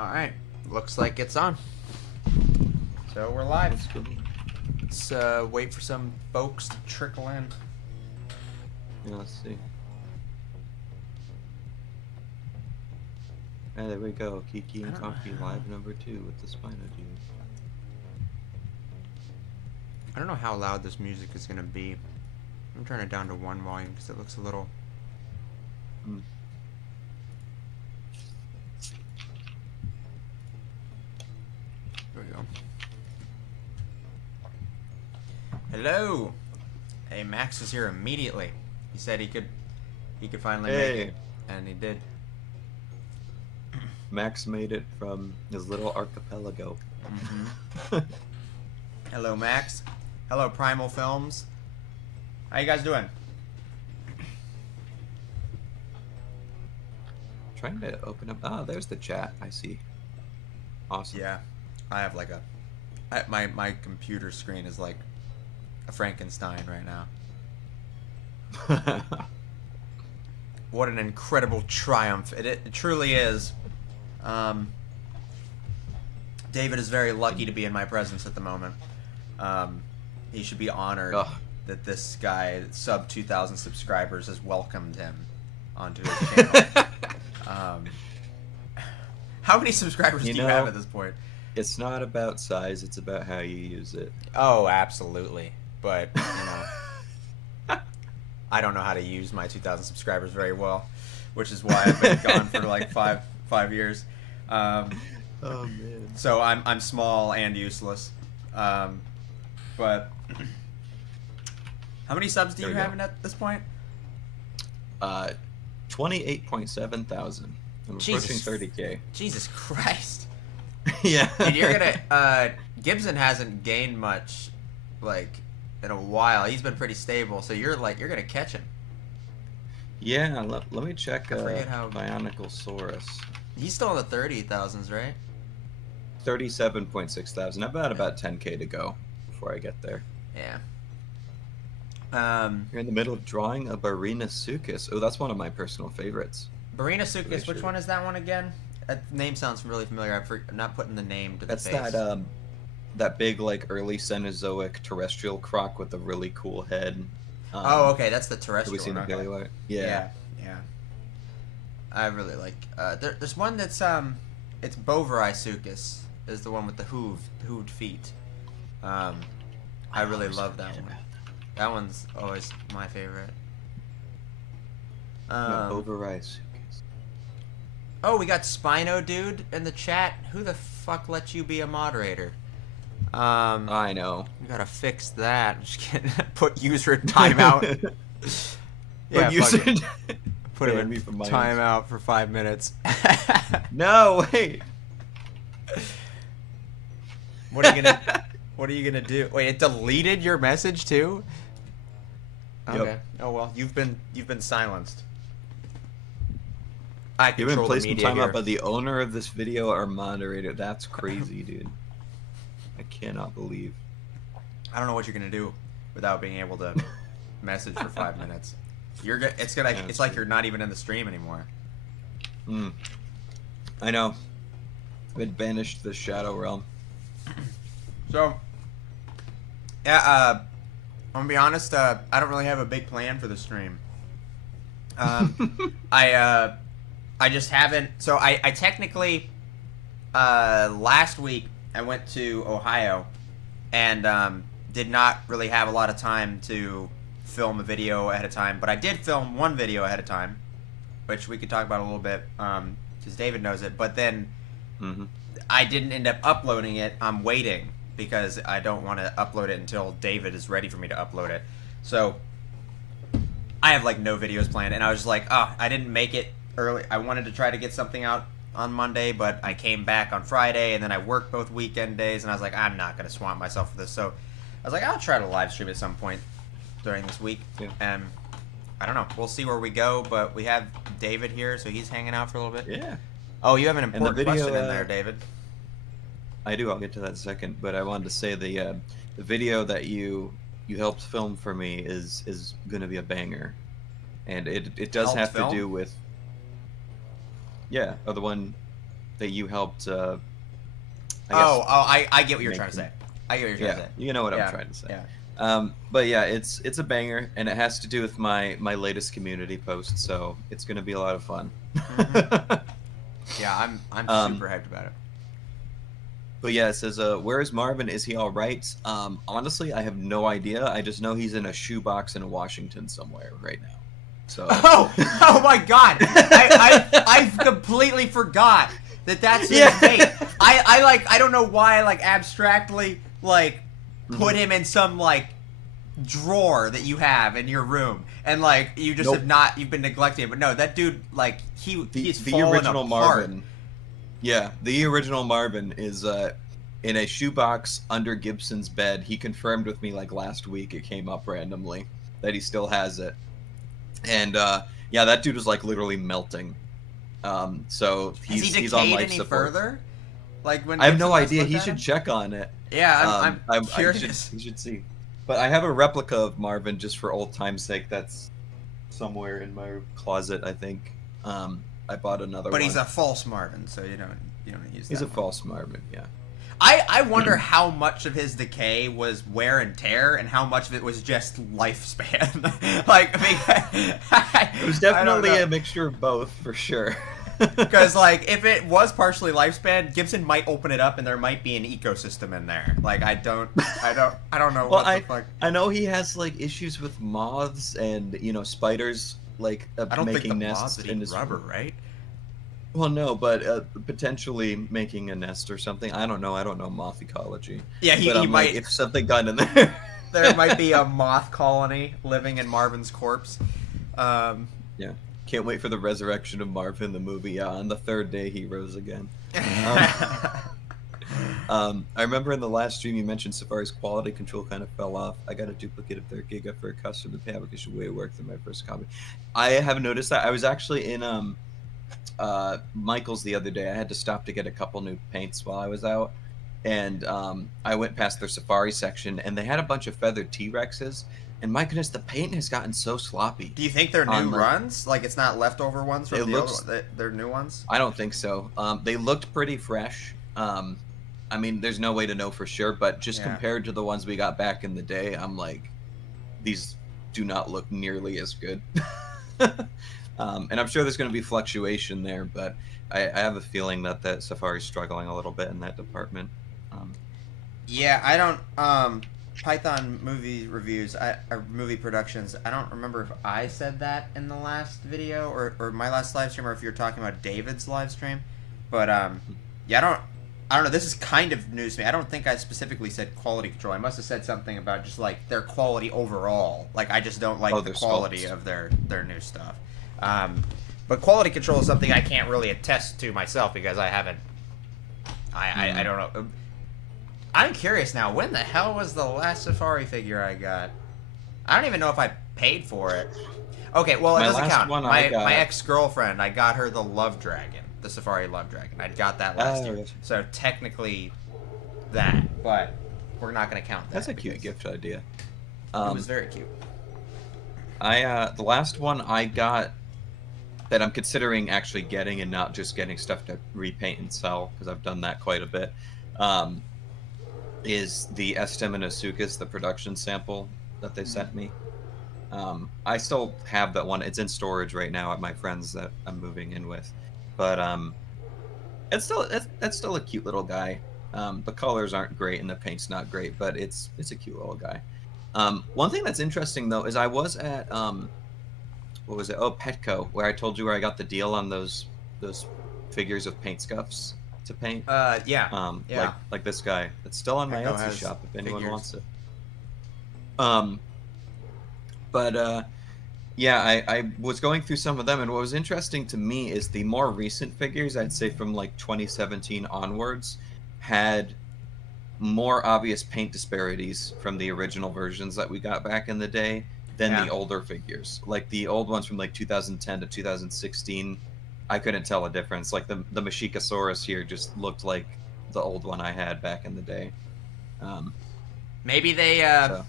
Alright, looks like it's on. So we're live. Let's wait for some folks to trickle in. Yeah, let's see. And there we go. Kiki and Coffee live number 2 with the Spino dude. I don't know how loud this music is going to be. I'm turning it down to 1 volume because it looks a little... There we go. Hello! Hey, Max is here immediately. He said he could finally make it, and he did. Max made it from his little archipelago. Hello, Max. Hello, Primal Films. How you guys doing? Trying to open up. Oh, there's the chat. I see. Awesome. Yeah, I have like a... my computer screen is like a Frankenstein right now. What an incredible triumph. It truly is. David is very lucky to be in my presence at the moment. He should be honored that this guy, sub 2,000 subscribers, has welcomed him onto his channel. How many subscribers do you have at this point? It's not about size, it's about how you use it. Oh, absolutely. But, I don't know how to use my 2,000 subscribers very well, which is why I've been gone for like five years. Oh man. So I'm small and useless. But how many subs do you have at this point? 28.7 thousand. I'm approaching 30K. Jesus Christ. Yeah. Dude, you're gonna Gibson hasn't gained much like in a while. He's been pretty stable, so you're gonna catch him. Yeah, let me check how... Bioniclesaurus. He's still in the 30,000s, right? 37.6 thousand. I've got about 10K to go before I get there. Yeah. You're in the middle of drawing a Barinasuchus. Oh, that's one of my personal favorites. Barinasuchus, which one is that one again? That name sounds really familiar. I'm not putting the name to the face. That's that big, like, early Cenozoic terrestrial croc with a really cool head. Oh, okay, that's the terrestrial. Have we seen the paleoart? Yeah. I really like. There's one that's it's Bovarisuchus is the one with the hooved feet. I really love that one. That one's always my favorite. Bovarisuchus. Oh, we got Spino dude in the chat. Who the fuck let you be a moderator? I know. We gotta fix that. I'm just kidding. Put user in timeout. Yeah, put him in timeout for 5 minutes. No, wait. What are you gonna do? Wait, it deleted your message too? Okay. Yep. Oh well, you've been silenced. You've been placed in timeout by the owner of this video, our moderator. That's crazy, dude. I cannot believe. I don't know what you're gonna do without being able to message for 5 minutes. It's like you're not even in the stream anymore. I know. I've been banished to the Shadow Realm. So, yeah, I'm gonna be honest. I don't really have a big plan for the stream. I just haven't. So I technically last week I went to Ohio and did not really have a lot of time to film a video ahead of time, but I did film one video ahead of time, which we could talk about a little bit because David knows it. But then I didn't end up uploading it. I'm waiting because I don't want to upload it until David is ready for me to upload it. So I have like no videos planned, and I was just like, oh, I didn't make it early. I wanted to try to get something out on Monday, but I came back on Friday, and then I worked both weekend days, and I was like, I'm not going to swamp myself with this. So I was like, I'll try to live stream at some point during this week. Yeah. And I don't know. We'll see where we go, but we have David here, so he's hanging out for a little bit. Yeah. Oh, you have an important question in there, David. I do. I'll get to that in a second, but I wanted to say the video that you helped film for me is going to be a banger, and it does have to do with the one that you helped. I guess I get what you're make trying to him. say. I get what you're trying to Yeah, say. you know what I'm Yeah, trying to say. yeah. But yeah, it's a banger, and it has to do with my latest community post, so it's gonna be a lot of fun. Hmm. Yeah, I'm um, super hyped about it. but yeah, it says, "Where is Marvin? Is he all right?" Honestly, I have no idea. I just know he's in a shoebox in Washington somewhere right now. So. Oh my God! I completely forgot that that's his Yeah. fate. I don't know why I like abstractly like put him in some like drawer that you have in your room, and like you just Nope. have not, you've been neglecting it. But no, that dude, like he's The fallen original apart. Marvin. Yeah, the original Marvin is in a shoebox under Gibson's bed. He confirmed with me like last week. It came up randomly that he still has it, and yeah, that dude was like literally melting. So Has he he's on decayed life any support. further? Like when I have Gibson no last idea. looked He at should him? check on it. Yeah, I'm I curious. you should see. But I have a replica of Marvin just for old time's sake. That's somewhere in my closet, I think. I bought another But one. he's a false Marvin, so you don't use that. He's a one. false Marvin, yeah. I wonder how much of his decay was wear and tear, and how much of it was just lifespan. Like, I mean, It was definitely a mixture of both, for sure. Because like, if it was partially lifespan, Gibson might open it up, and there might be an ecosystem in there. Like, I don't know Well, what the fuck. I know he has like issues with moths and spiders like I don't think making the nests moths would in eat his rubber, right? Well, no, but potentially making a nest or something. I don't know. I don't know moth ecology. Yeah, but he I'm might. like, if something got in there. There might be a moth colony living in Marvin's corpse. Yeah. Can't wait for the resurrection of Marvin, the movie. Yeah, on the third day he rose again. I remember in the last stream you mentioned Safari's quality control kind of fell off. I got a duplicate of their Giga for a custom. The pay application way worse than my first copy. I have noticed that. I was actually in Michael's the other day. I had to stop to get a couple new paints while I was out, and I went past their Safari section, and they had a bunch of feathered T-Rexes. And my goodness, the paint has gotten so sloppy. Do you think they're new runs? Like, it's not leftover ones from they're new ones? I don't think so. They looked pretty fresh. I mean, there's no way to know for sure, but just compared to the ones we got back in the day, I'm like, these do not look nearly as good. And I'm sure there's going to be fluctuation there, but I have a feeling that Safari's struggling a little bit in that department. Yeah, I don't. Python movie reviews, or movie productions. I don't remember if I said that in the last video or my last live stream, or if you're talking about David's live stream. But yeah, I don't know. This is kind of news to me. I don't think I specifically said quality control. I must have said something about just like their quality overall. Like, I just don't like the quality of their new stuff. But quality control is something I can't really attest to myself because I haven't. I don't know. I'm curious now. When the hell was the last Safari figure I got? I don't even know if I paid for it. Okay, well, it doesn't count. My ex-girlfriend, I got her the Love Dragon, the Safari Love Dragon. I got that last year. So technically that, but we're not going to count that. That's a cute gift idea. It was very cute. The last one I got that I'm considering actually getting and not just getting stuff to repaint and sell, because I've done that quite a bit, is the Estem and Asukas, the production sample that they sent me. I still have that one. It's in storage right now at my friend's that I'm moving in with. But that's still a cute little guy. The colors aren't great and the paint's not great, but it's a cute little guy. One thing that's interesting though is I was at what was it? Oh, Petco, where I told you where I got the deal on those figures of paint scuffs to paint. Yeah. Like this guy. It's still on my Etsy shop if anyone wants it. But yeah, I was going through some of them, and what was interesting to me is the more recent figures, I'd say from like 2017 onwards, had more obvious paint disparities from the original versions that we got back in the day than the older figures. Like the old ones from like 2010 to 2016, I couldn't tell a difference. Like the Mashikasaurus here just looked like the old one I had back in the day. Maybe they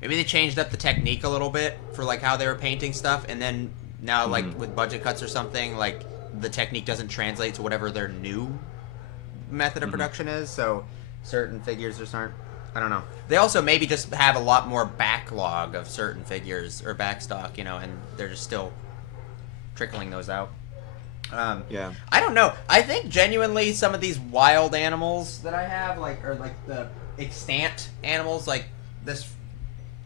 maybe they changed up the technique a little bit for like how they were painting stuff, and then now like with budget cuts or something, like the technique doesn't translate to whatever their new method of production is. So certain figures just aren't. I don't know. They also maybe just have a lot more backlog of certain figures or backstock, you know, and they're just still trickling those out. Yeah. I don't know. I think genuinely some of these wild animals that I have, like, or like the extant animals, like this.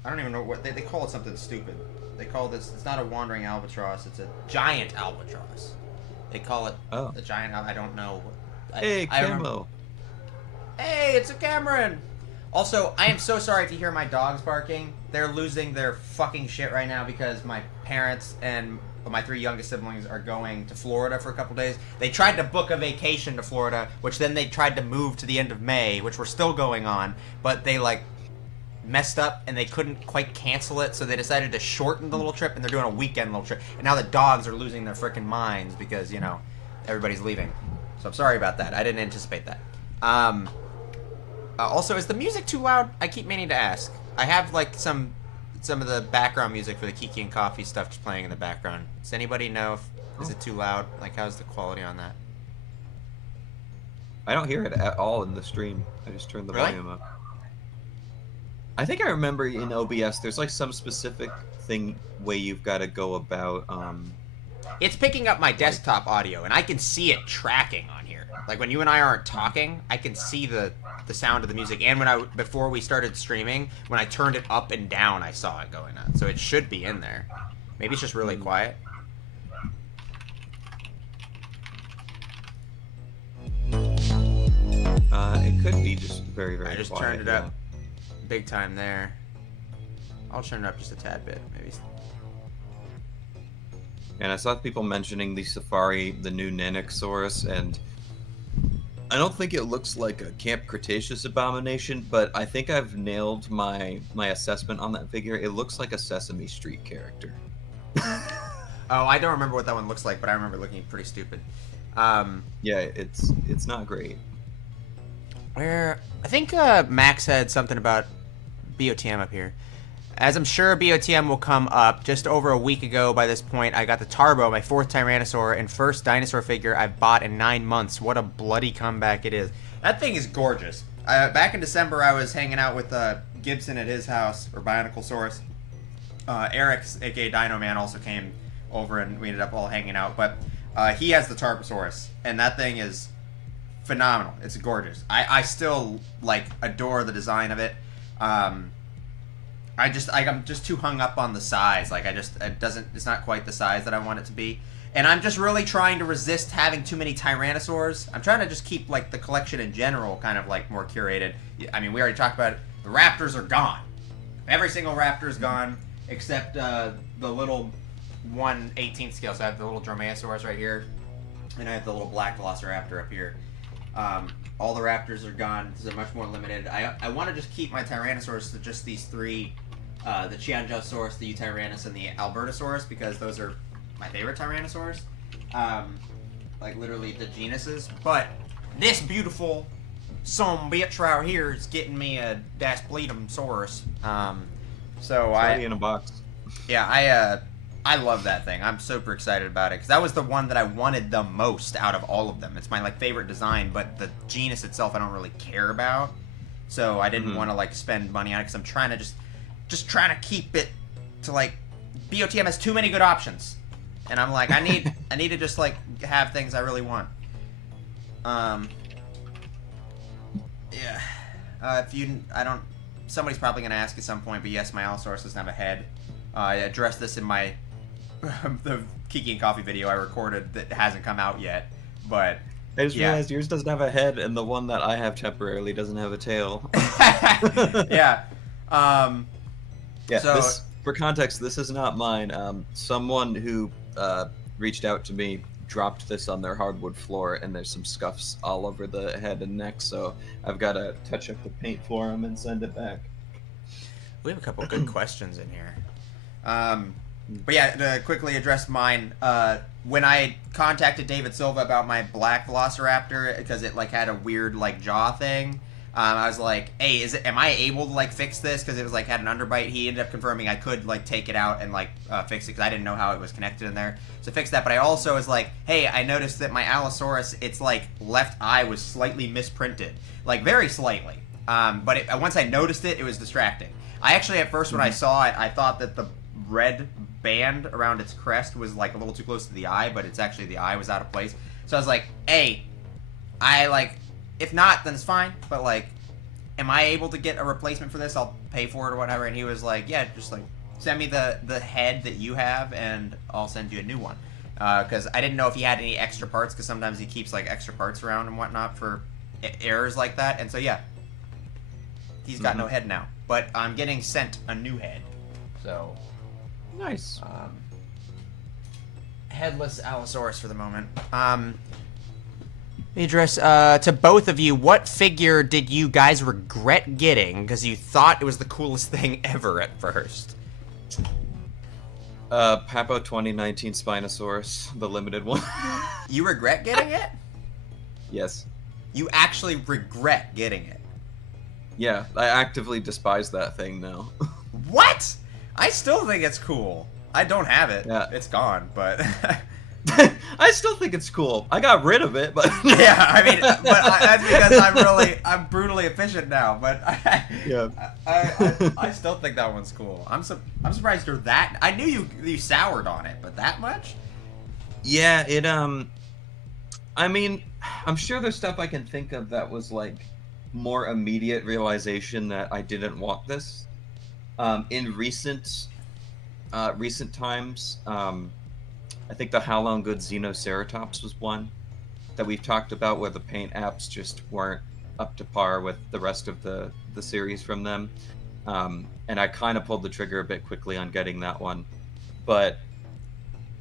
I don't even know what they call it. Something stupid. They call this. It's not a wandering albatross. It's a giant albatross. They call it the giant. I don't know. Hey, Camo. Hey, it's a Cameron. Also, I am so sorry if you hear my dogs barking. They're losing their fucking shit right now because my parents and my 3 youngest siblings are going to Florida for a couple days. They tried to book a vacation to Florida, which then they tried to move to the end of May, which we're still going on, but they like messed up and they couldn't quite cancel it, so they decided to shorten the little trip, and they're doing a weekend little trip. And now the dogs are losing their freaking minds because, you know, everybody's leaving. So I'm sorry about that. I didn't anticipate that. Also, is the music too loud? I keep meaning to ask. I have like some of the background music for the Kiki and Coffee stuff just playing in the background. Does anybody know is it too loud? Like, how's the quality on that? I don't hear it at all in the stream. I just turned the volume up. I think I remember in OBS there's like some specific way you've got to go about. It's picking up my desktop audio, and I can see it tracking on here. Like when you and I aren't talking, I can see the sound of the music. And before we started streaming, when I turned it up and down, I saw it going on. So it should be in there. Maybe it's just really quiet. It could be just very, very quiet. I just turned it up big time there. I'll turn it up just a tad bit, maybe. And I saw people mentioning the Safari, the new Nanosaurus, and I don't think it looks like a Camp Cretaceous abomination, but I think I've nailed my assessment on that figure. It looks like a Sesame Street character. Oh, I don't remember what that one looks like, but I remember looking pretty stupid. Yeah, it's not great. I think Max said something about BOTM up here. As I'm sure BOTM will come up, just over a week ago by this point, I got the Tarbo, my 4th Tyrannosaur, and first dinosaur figure I've bought in 9 months. What a bloody comeback it is. That thing is gorgeous. Back in December, I was hanging out with Gibson at his house, or Bioniclesaurus. Eric, a.k.a. Dino Man, also came over, and we ended up all hanging out. But he has the Tarbosaurus, and that thing is phenomenal. It's gorgeous. I still, like, adore the design of it. I'm just too hung up on the size. Like, it's not quite the size that I want it to be. And I'm just really trying to resist having too many Tyrannosaurs. I'm trying to just keep, like, the collection in general kind of, like, more curated. I mean, we already talked about it. The Raptors are gone. Every single Raptor is gone, except the little 1/18 scale. So I have the little Dromaeosaurus right here, and I have the little black Velociraptor up here. All the Raptors are gone. This is much more limited. I want to just keep my Tyrannosaurus to just these 3, the Chianjosaurus, the Eutyrannus, and the Albertosaurus, because those are my favorite Tyrannosaurs. Like, literally the genuses. But this beautiful some bitch right here is getting me a Daspletosaurus. So in a box. Yeah, I love that thing. I'm super excited about it because that was the one that I wanted the most out of all of them. It's my favorite design, but the genus itself I don't really care about. So I didn't want to spend money on it because I'm trying to just trying to keep it to BOTM has too many good options, and I'm like I need to just have things I really want. Yeah. Somebody's probably gonna ask at some point, but yes, my Allosaurus doesn't have a head. I addressed this in my the Kiki and Coffee video I recorded that hasn't come out yet, but I just realized yours doesn't have a head, and the one that I have temporarily doesn't have a tail. Yeah. Yeah. So, for context, this is not mine. Someone who reached out to me dropped this on their hardwood floor, and there's some scuffs all over the head and neck, so I've got to touch up the paint for them and send it back. We have a couple good questions in here. But yeah, to quickly address mine, when I contacted David Silva about my black Velociraptor, because it had a weird jaw thing, I was like, hey, am I able to like fix this? Because it was like had an underbite. He ended up confirming I could like take it out and like fix it because I didn't know how it was connected in there. So fix that. But I also was like, hey, I noticed that my Allosaurus, its like left eye was slightly misprinted, like very slightly. But once I noticed it, it was distracting. I actually at first when I saw it, I thought that the red band around its crest was like a little too close to the eye, but it's actually the eye was out of place. So I was like, hey, I like. If not, then it's fine. But like, am I able to get a replacement for this? I'll pay for it or whatever. And he was like, yeah, just like send me the head that you have, and I'll send you a new one. Because I didn't know if he had any extra parts. Because sometimes he keeps like extra parts around and whatnot for errors like that. And so yeah, he's got no head now. But I'm getting sent a new head. So Nice. Headless Allosaurus for the moment. Address to both of you, what figure did you guys regret getting because you thought it was the coolest thing ever at first? Papo 2019 Spinosaurus, the limited one. You regret getting it? Yes. You actually regret getting it? Yeah, I actively despise that thing now. What? I still think it's cool. I don't have it. Yeah. It's gone, but... I still think it's cool. I got rid of it, but yeah, I mean, that's because I'm brutally efficient now. But I still think that one's cool. I'm surprised you're that. I knew you soured on it, but that much? Yeah, it I mean, I'm sure there's stuff I can think of that was like more immediate realization that I didn't want this. In recent times, I think the How Long Good Xenoceratops was one that we've talked about where the paint apps just weren't up to par with the rest of the series from them. And I kind of pulled the trigger a bit quickly on getting that one. But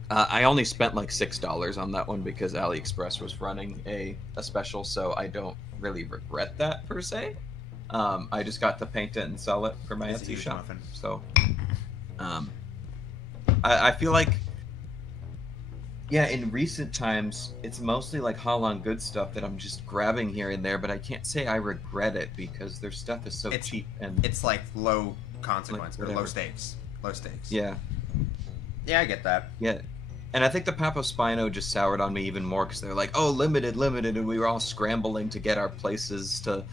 I only spent like $6 on that one because AliExpress was running a special, so I don't really regret that per se. I just got to paint it and sell it for my Etsy shop. Muffin. So I feel like, yeah, in recent times, it's mostly like How Long Good stuff that I'm just grabbing here and there, but I can't say I regret it because their stuff is so cheap and it's like low consequence like or low stakes. Low stakes. Yeah. Yeah, I get that. Yeah. And I think the Papo Spino just soured on me even more because they're like, oh, limited, and we were all scrambling to get our places to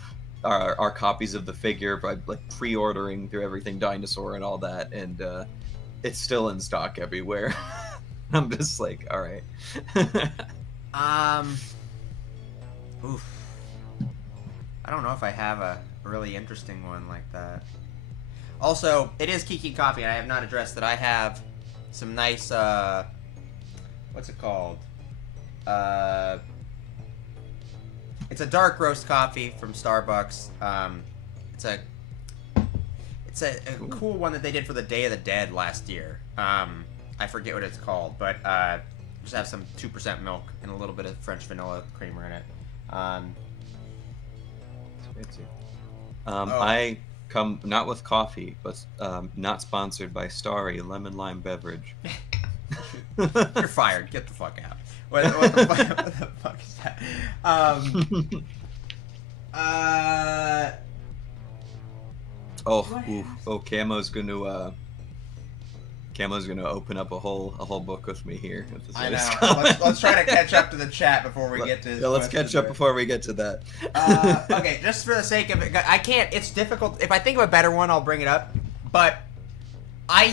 our copies of the figure by like pre-ordering through Everything Dinosaur and all that, and it's still in stock everywhere. I'm just like, all right. Oof. I don't know if I have a really interesting one like that. Also, it is Kiki Coffee, and I have not addressed that I have some nice, what's it called? It's a dark roast coffee from Starbucks. It's a cool one that they did for the Day of the Dead last year. I forget what it's called, but just have some 2% milk and a little bit of French vanilla creamer in it. I come not with coffee, but not sponsored by Starry Lemon Lime Beverage. You're fired. Get the fuck out. What the fuck is that? Camo's gonna open up a whole book with me here. I know. Let's try to catch up to the chat before we get to. Yeah, let's catch up before we get to that. Okay, just for the sake of it, I can't. It's difficult. If I think of a better one, I'll bring it up. But I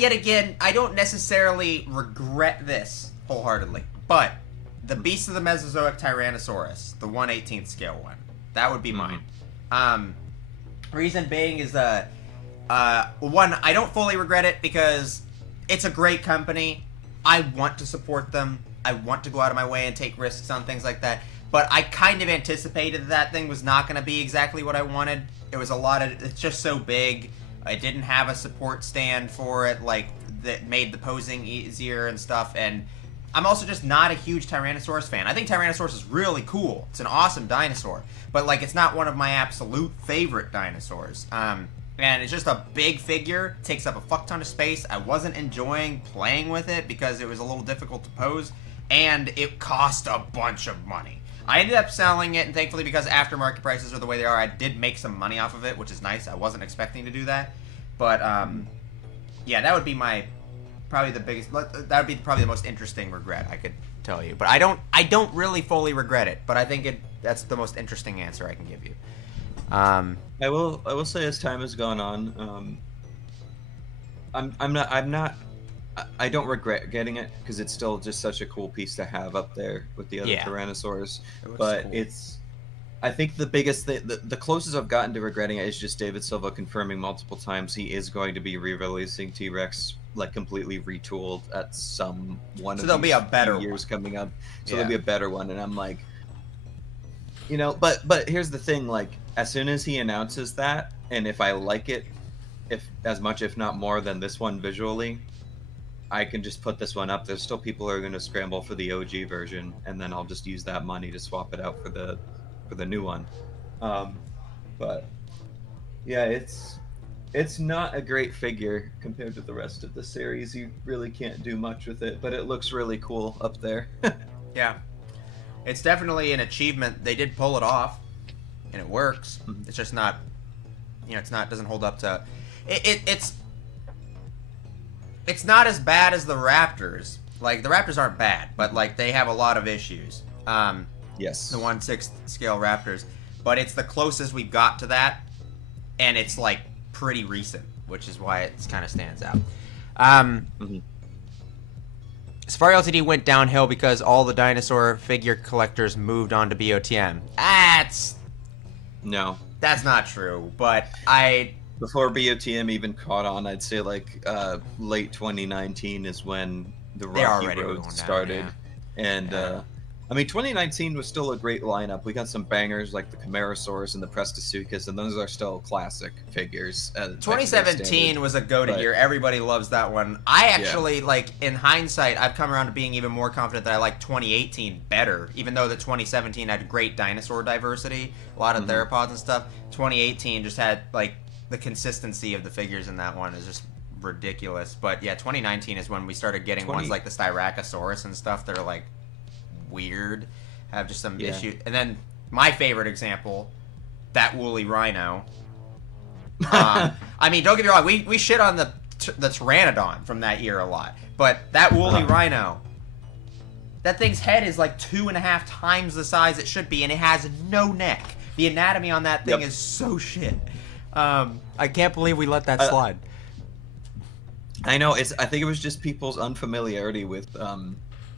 don't necessarily regret this wholeheartedly. But the Beast of the Mesozoic Tyrannosaurus, the 1/18th scale one, that would be mine. Reason being is one, I don't fully regret it because it's a great company. I want to support them. I want to go out of my way and take risks on things like that. But I kind of anticipated that thing was not going to be exactly what I wanted. It was it's just so big. I didn't have a support stand for it, like, that made the posing easier and stuff. And I'm also just not a huge Tyrannosaurus fan. I think Tyrannosaurus is really cool. It's an awesome dinosaur. But, like, it's not one of my absolute favorite dinosaurs. And it's just a big figure, takes up a fuck ton of space. I wasn't enjoying playing with it because it was a little difficult to pose, and it cost a bunch of money. I ended up selling it, and thankfully, because aftermarket prices are the way they are, I did make some money off of it, which is nice. I wasn't expecting to do that, but yeah, that would be probably the biggest. That would be probably the most interesting regret I could tell you. But I don't really fully regret it. But I think that's the most interesting answer I can give you. I will say as time has gone on, I don't regret getting it because it's still just such a cool piece to have up there with the other Tyrannosaurs. But cool. I think the biggest thing, the closest I've gotten to regretting it is just David Silva confirming multiple times he is going to be re-releasing T-Rex like completely retooled at some one of these years coming up. So there'll be a better one, and I'm like, but here's the thing, like as soon as he announces that, and if I like it, if as much if not more than this one visually, I can just put this one up. There's still people who are going to scramble for the OG version, and then I'll just use that money to swap it out for the new one. But yeah, it's not a great figure compared to the rest of the series. You really can't do much with it, but it looks really cool up there. Yeah, it's definitely an achievement. They did pull it off, and it works. It's just not, doesn't hold up to. It's not as bad as the Raptors. Like the Raptors aren't bad, but like they have a lot of issues. Yes. The 1/6 scale Raptors, but it's the closest we got to that, and it's like pretty recent, which is why it kind of stands out. Safari LTD went downhill because all the dinosaur figure collectors moved on to BOTM. No, that's not true. But before BOTM even caught on, I'd say like late 2019 is when the Rocky Road started, and I mean 2019 was still a great lineup. We got some bangers like the Camarasaurus and the Prestosuchus, and those are still classic figures. 2017 was a goated year. Everybody loves that one. I actually like, in hindsight, I've come around to being even more confident that I like 2018 better, even though the 2017 had great dinosaur diversity, a lot of theropods and stuff. 2018 just had like the consistency of the figures in that one is just ridiculous. But yeah, 2019 is when we started getting ones like the Styracosaurus and stuff that are like weird, have just some issue. And then my favorite example, that woolly rhino. I mean, don't get me wrong, we shit on the Pteranodon from that year a lot, but that woolly rhino, that thing's head is like 2.5 times the size it should be, and it has no neck. The anatomy on that thing is so shit. I can't believe we let that slide. I know, I think it was just people's unfamiliarity with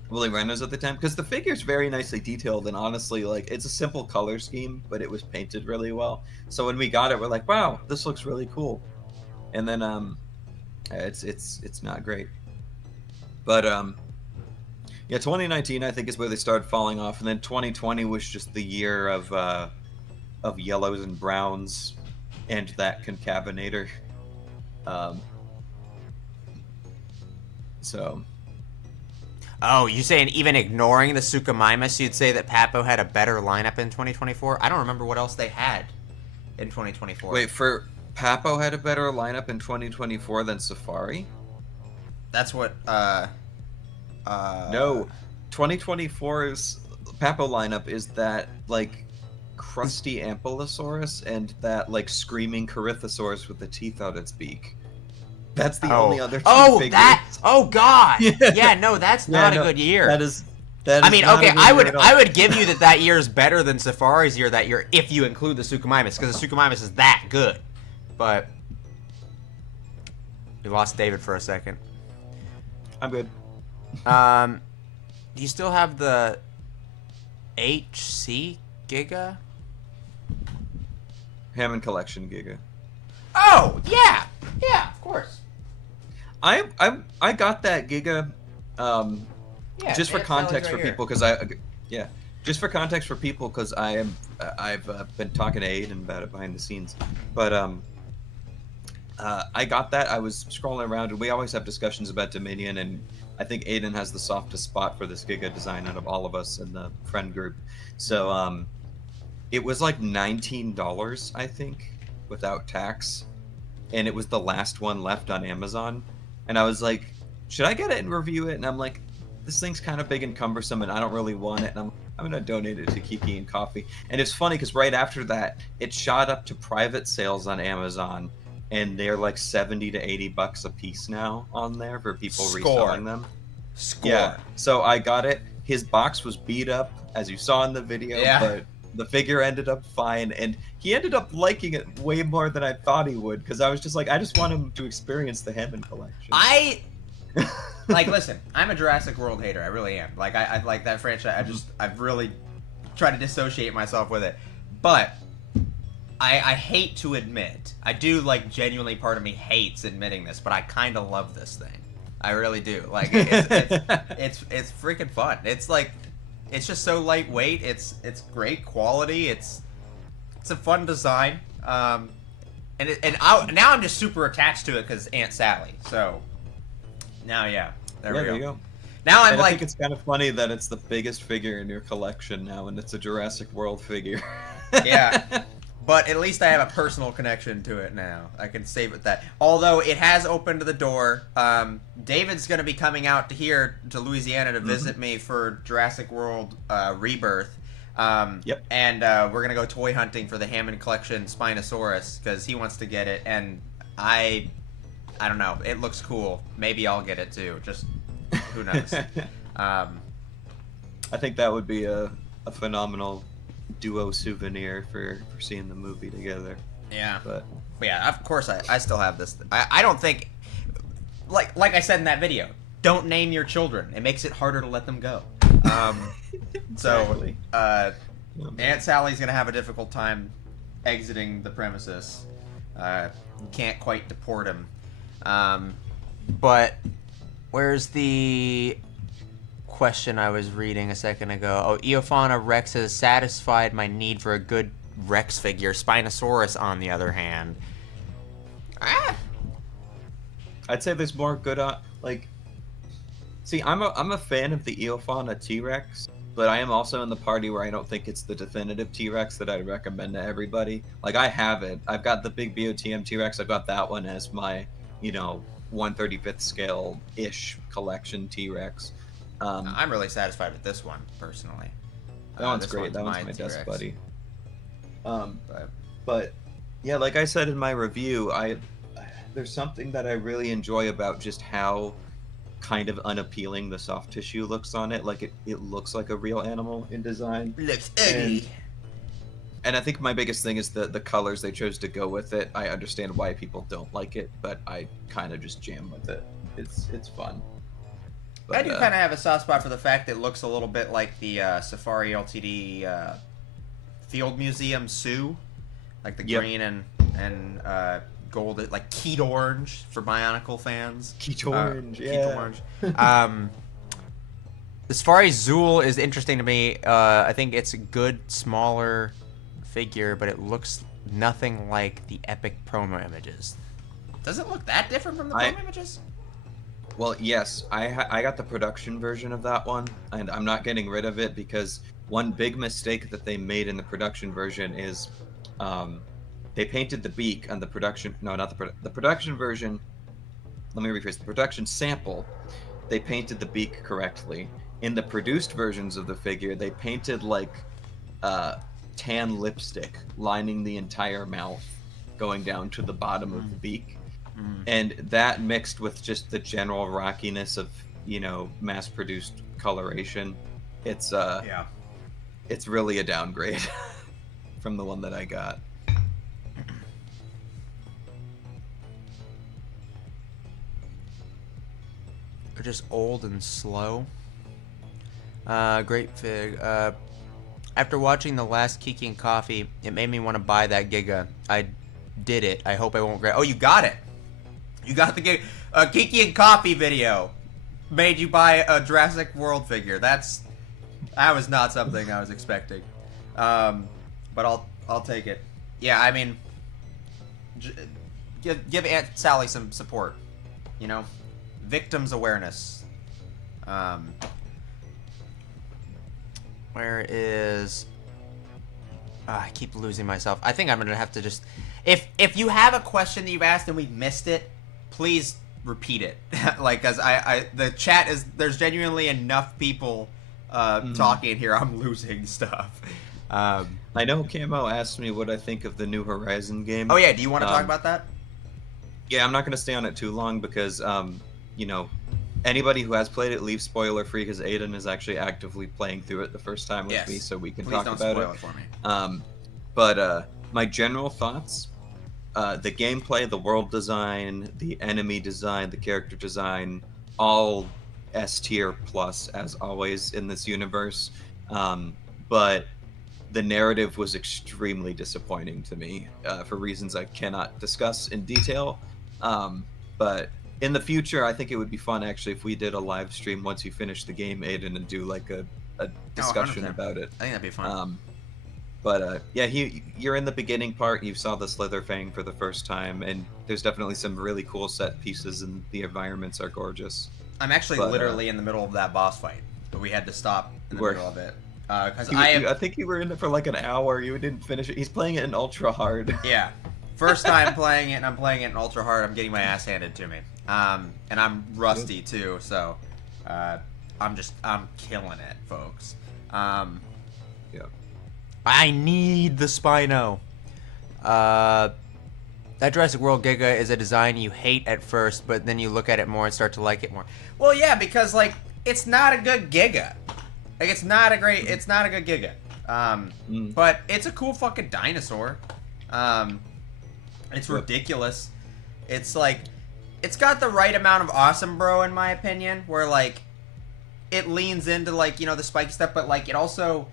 woolly rhinos at the time, because the figure's very nicely detailed, and honestly, like, it's a simple color scheme, but it was painted really well. So when we got it, we're like, wow, this looks really cool. And then it's not great. But yeah, 2019 I think is where they started falling off, and then 2020 was just the year of yellows and browns and that concavenator. So. Oh, you saying even ignoring the Suchomimus, you'd say that Papo had a better lineup in 2024? I don't remember what else they had in 2024. Wait, for Papo had a better lineup in 2024 than Safari? That's what, No, 2024's Papo lineup is that, like, crusty Ampulosaurus and that, like, screaming Corythosaurus with the teeth out its beak. That's the only other two figures. Oh god. Yeah, no, that's not a good year. That is I mean, okay, I would give you that year is better than Safari's year that year if you include the Suchomimus, because the Suchomimus is that good. But we lost David for a second. I'm good. Do you still have the HC Giga? Hammond Collection Giga. Oh, yeah. Yeah, of course. I got that Giga just for context for people, because I've been talking to Aiden about it behind the scenes. But I got that. I was scrolling around, and we always have discussions about Dominion, and I think Aiden has the softest spot for this Giga design out of all of us in the friend group. So it was like $19, I think, without tax, and it was the last one left on Amazon. And I was like, should I get it and review it? And I'm like, this thing's kind of big and cumbersome, and I don't really want it. And gonna donate it to Kiki and Coffee. And it's funny because right after that, it shot up to private sales on Amazon, and they're like $70 to $80 a piece now on there for people reselling them. Score. Yeah. So I got it. His box was beat up, as you saw in the video, but the figure ended up fine, and he ended up liking it way more than I thought he would, because I was just like, I just want him to experience the Hammond collection. Like, listen, I'm a Jurassic World hater. I really am. Like, I like that franchise. I've really tried to dissociate myself with it. But I hate to admit, I do, like, genuinely, part of me hates admitting this, but I kind of love this thing. I really do. Like, it's freaking fun. It's like, it's just so lightweight. It's great quality. It's a fun design. Now I'm just super attached to it because Aunt Sally. So now, there we go. Now I'm I think it's kind of funny that it's the biggest figure in your collection now, and it's a Jurassic World figure. Yeah. But at least I have a personal connection to it now. I can save it that. Although it has opened the door. David's going to be coming out here to Louisiana to visit me for Jurassic World Rebirth. Yep. And we're going to go toy hunting for the Hammond Collection Spinosaurus because he wants to get it. And I don't know. It looks cool. Maybe I'll get it too. Just who knows. I think that would be a phenomenal duo souvenir for seeing the movie together. Yeah. But yeah, of course I still have this. I don't think, like I said in that video, don't name your children. It makes it harder to let them go. Exactly. So Aunt Sally's gonna have a difficult time exiting the premises. Can't quite deport him. But where's the question I was reading a second ago? Oh, Eofauna Rex has satisfied my need for a good Rex figure. Spinosaurus, on the other hand, I'd say there's more good see, I'm a fan of the Eofauna T-Rex, but I am also in the party where I don't think it's the definitive T-Rex that I'd recommend to everybody. Like, I have it. I've got the big BOTM T-Rex. I've got that one as my, 1/35th scale-ish collection T-Rex. I'm really satisfied with this one, personally. That one's great. That one's my desk buddy. But yeah, like I said in my review, there's something that I really enjoy about just how kind of unappealing the soft tissue looks on it. Like, it looks like a real animal in design. Looks ugly. And I think my biggest thing is the colors they chose to go with it. I understand why people don't like it, but I kind of just jam with it. It's fun. But, I do kind of have a soft spot for the fact that it looks a little bit like the Safari LTD Field Museum Sioux, like the green and gold, like Keat Orange for Bionicle fans. Keat Orange, yeah. Keat Orange. The Safari Zool is interesting to me. I think it's a good, smaller figure, but it looks nothing like the epic promo images. Does it look that different from the promo images? Well, yes, I got the production version of that one, and I'm not getting rid of it because one big mistake that they made in the production version is they painted the beak on the production. No, not the production version. Let me rephrase. The production sample, they painted the beak correctly. In the produced versions of the figure, they painted like tan lipstick lining the entire mouth, going down to the bottom of the beak. And that mixed with just the general rockiness of, mass-produced coloration, it's really a downgrade from the one that I got. They're just old and slow. Great fig. After watching the last Kiki and Coffee, it made me want to buy that Giga. I did it. I hope I won't regret. Oh, you got it. You got the Kiki and Coffee video made you buy a Jurassic World figure. That was not something I was expecting. But I'll take it. Yeah, I mean, give Aunt Sally some support. Victims awareness. Where is? I keep losing myself. I think I'm gonna have to just. If you have a question that you've asked and we missed it, please repeat it. Like, cause the chat is, there's genuinely enough people talking here, I'm losing stuff. I know Camo asked me what I think of the New Horizon game. Oh yeah, do you want to talk about that? Yeah, I'm not going to stay on it too long because, you know, anybody who has played it, leave spoiler free because Aiden is actually actively playing through it the first time with me, so we can Please talk don't about spoil it. it for me. But my general thoughts, the gameplay, the world design, the enemy design, the character design, all S tier plus as always in this universe. But the narrative was extremely disappointing to me for reasons I cannot discuss in detail. But in the future, I think it would be fun actually if we did a live stream once you finish the game, Aiden, and do like a discussion about it. I think that'd be fun. But yeah, you're in the beginning part. You saw the Slitherfang for the first time, and there's definitely some really cool set pieces, and the environments are gorgeous. I'm actually literally in the middle of that boss fight, but we had to stop in the middle of it. Because I think you were in it for like an hour. You didn't finish it. He's playing it in ultra hard. Yeah, first time playing it, and I'm playing it in ultra hard. I'm getting my ass handed to me. And I'm rusty too, so I'm killing it, folks. Yeah. I need the Spino. That Jurassic World Giga is a design you hate at first, but then you look at it more and start to like it more. Well, yeah, because like it's not a good Giga. Like it's not a good Giga. But it's a cool fucking dinosaur. It's ridiculous. It's like it's got the right amount of awesome, bro, in my opinion, where like it leans into like, you know, the spike stuff, but like it also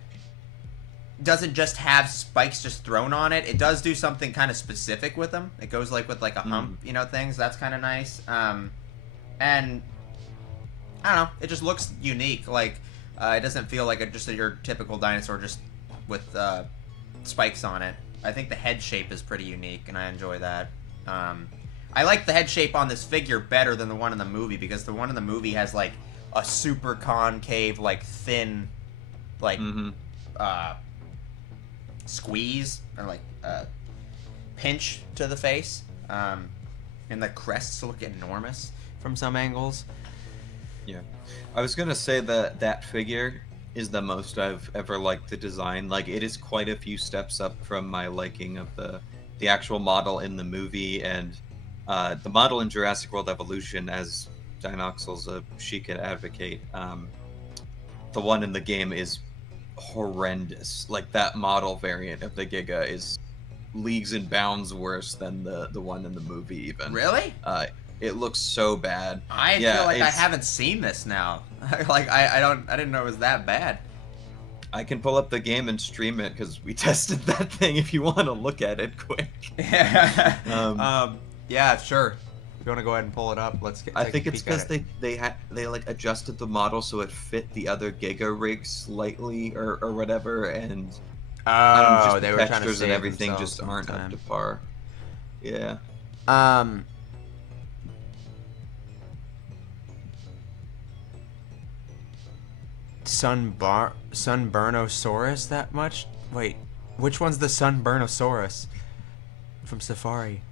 doesn't just have spikes just thrown on it. It does do something kind of specific with them. It goes like with like a hump, you know, things. That's kind of nice. And I don't know, it just looks unique. Like it doesn't feel like just your typical dinosaur just with spikes on it. I think the head shape is pretty unique, and I enjoy that. I like the head shape on this figure better than the one in the movie, because the one in the movie has like a super concave, like thin, like squeeze or like pinch to the face, and the crests look enormous from some angles. Yeah, I was gonna say that that figure is the most I've ever liked the design. Like, it is quite a few steps up from my liking of the actual model in the movie, and the model in Jurassic World Evolution, as Dinoxel's a Sheikah advocate. The one in the game is horrendous. Like, that model variant of the Giga is leagues and bounds worse than the one in the movie even. Really? It looks so bad. I feel like I haven't seen this now. Like I didn't know it was that bad. I can pull up the game and stream it because we tested that thing. If you want to look at it quick. Yeah, sure. If you want to go ahead and pull it up, let's get. I think it's because they like adjusted the model so it fit the other Giga rigs slightly or whatever, and just they the were textures trying to and everything themselves just aren't up sometime. to par. Yeah. Sunburnosaurus that much? Wait, which one's the Sunburnosaurus from Safari?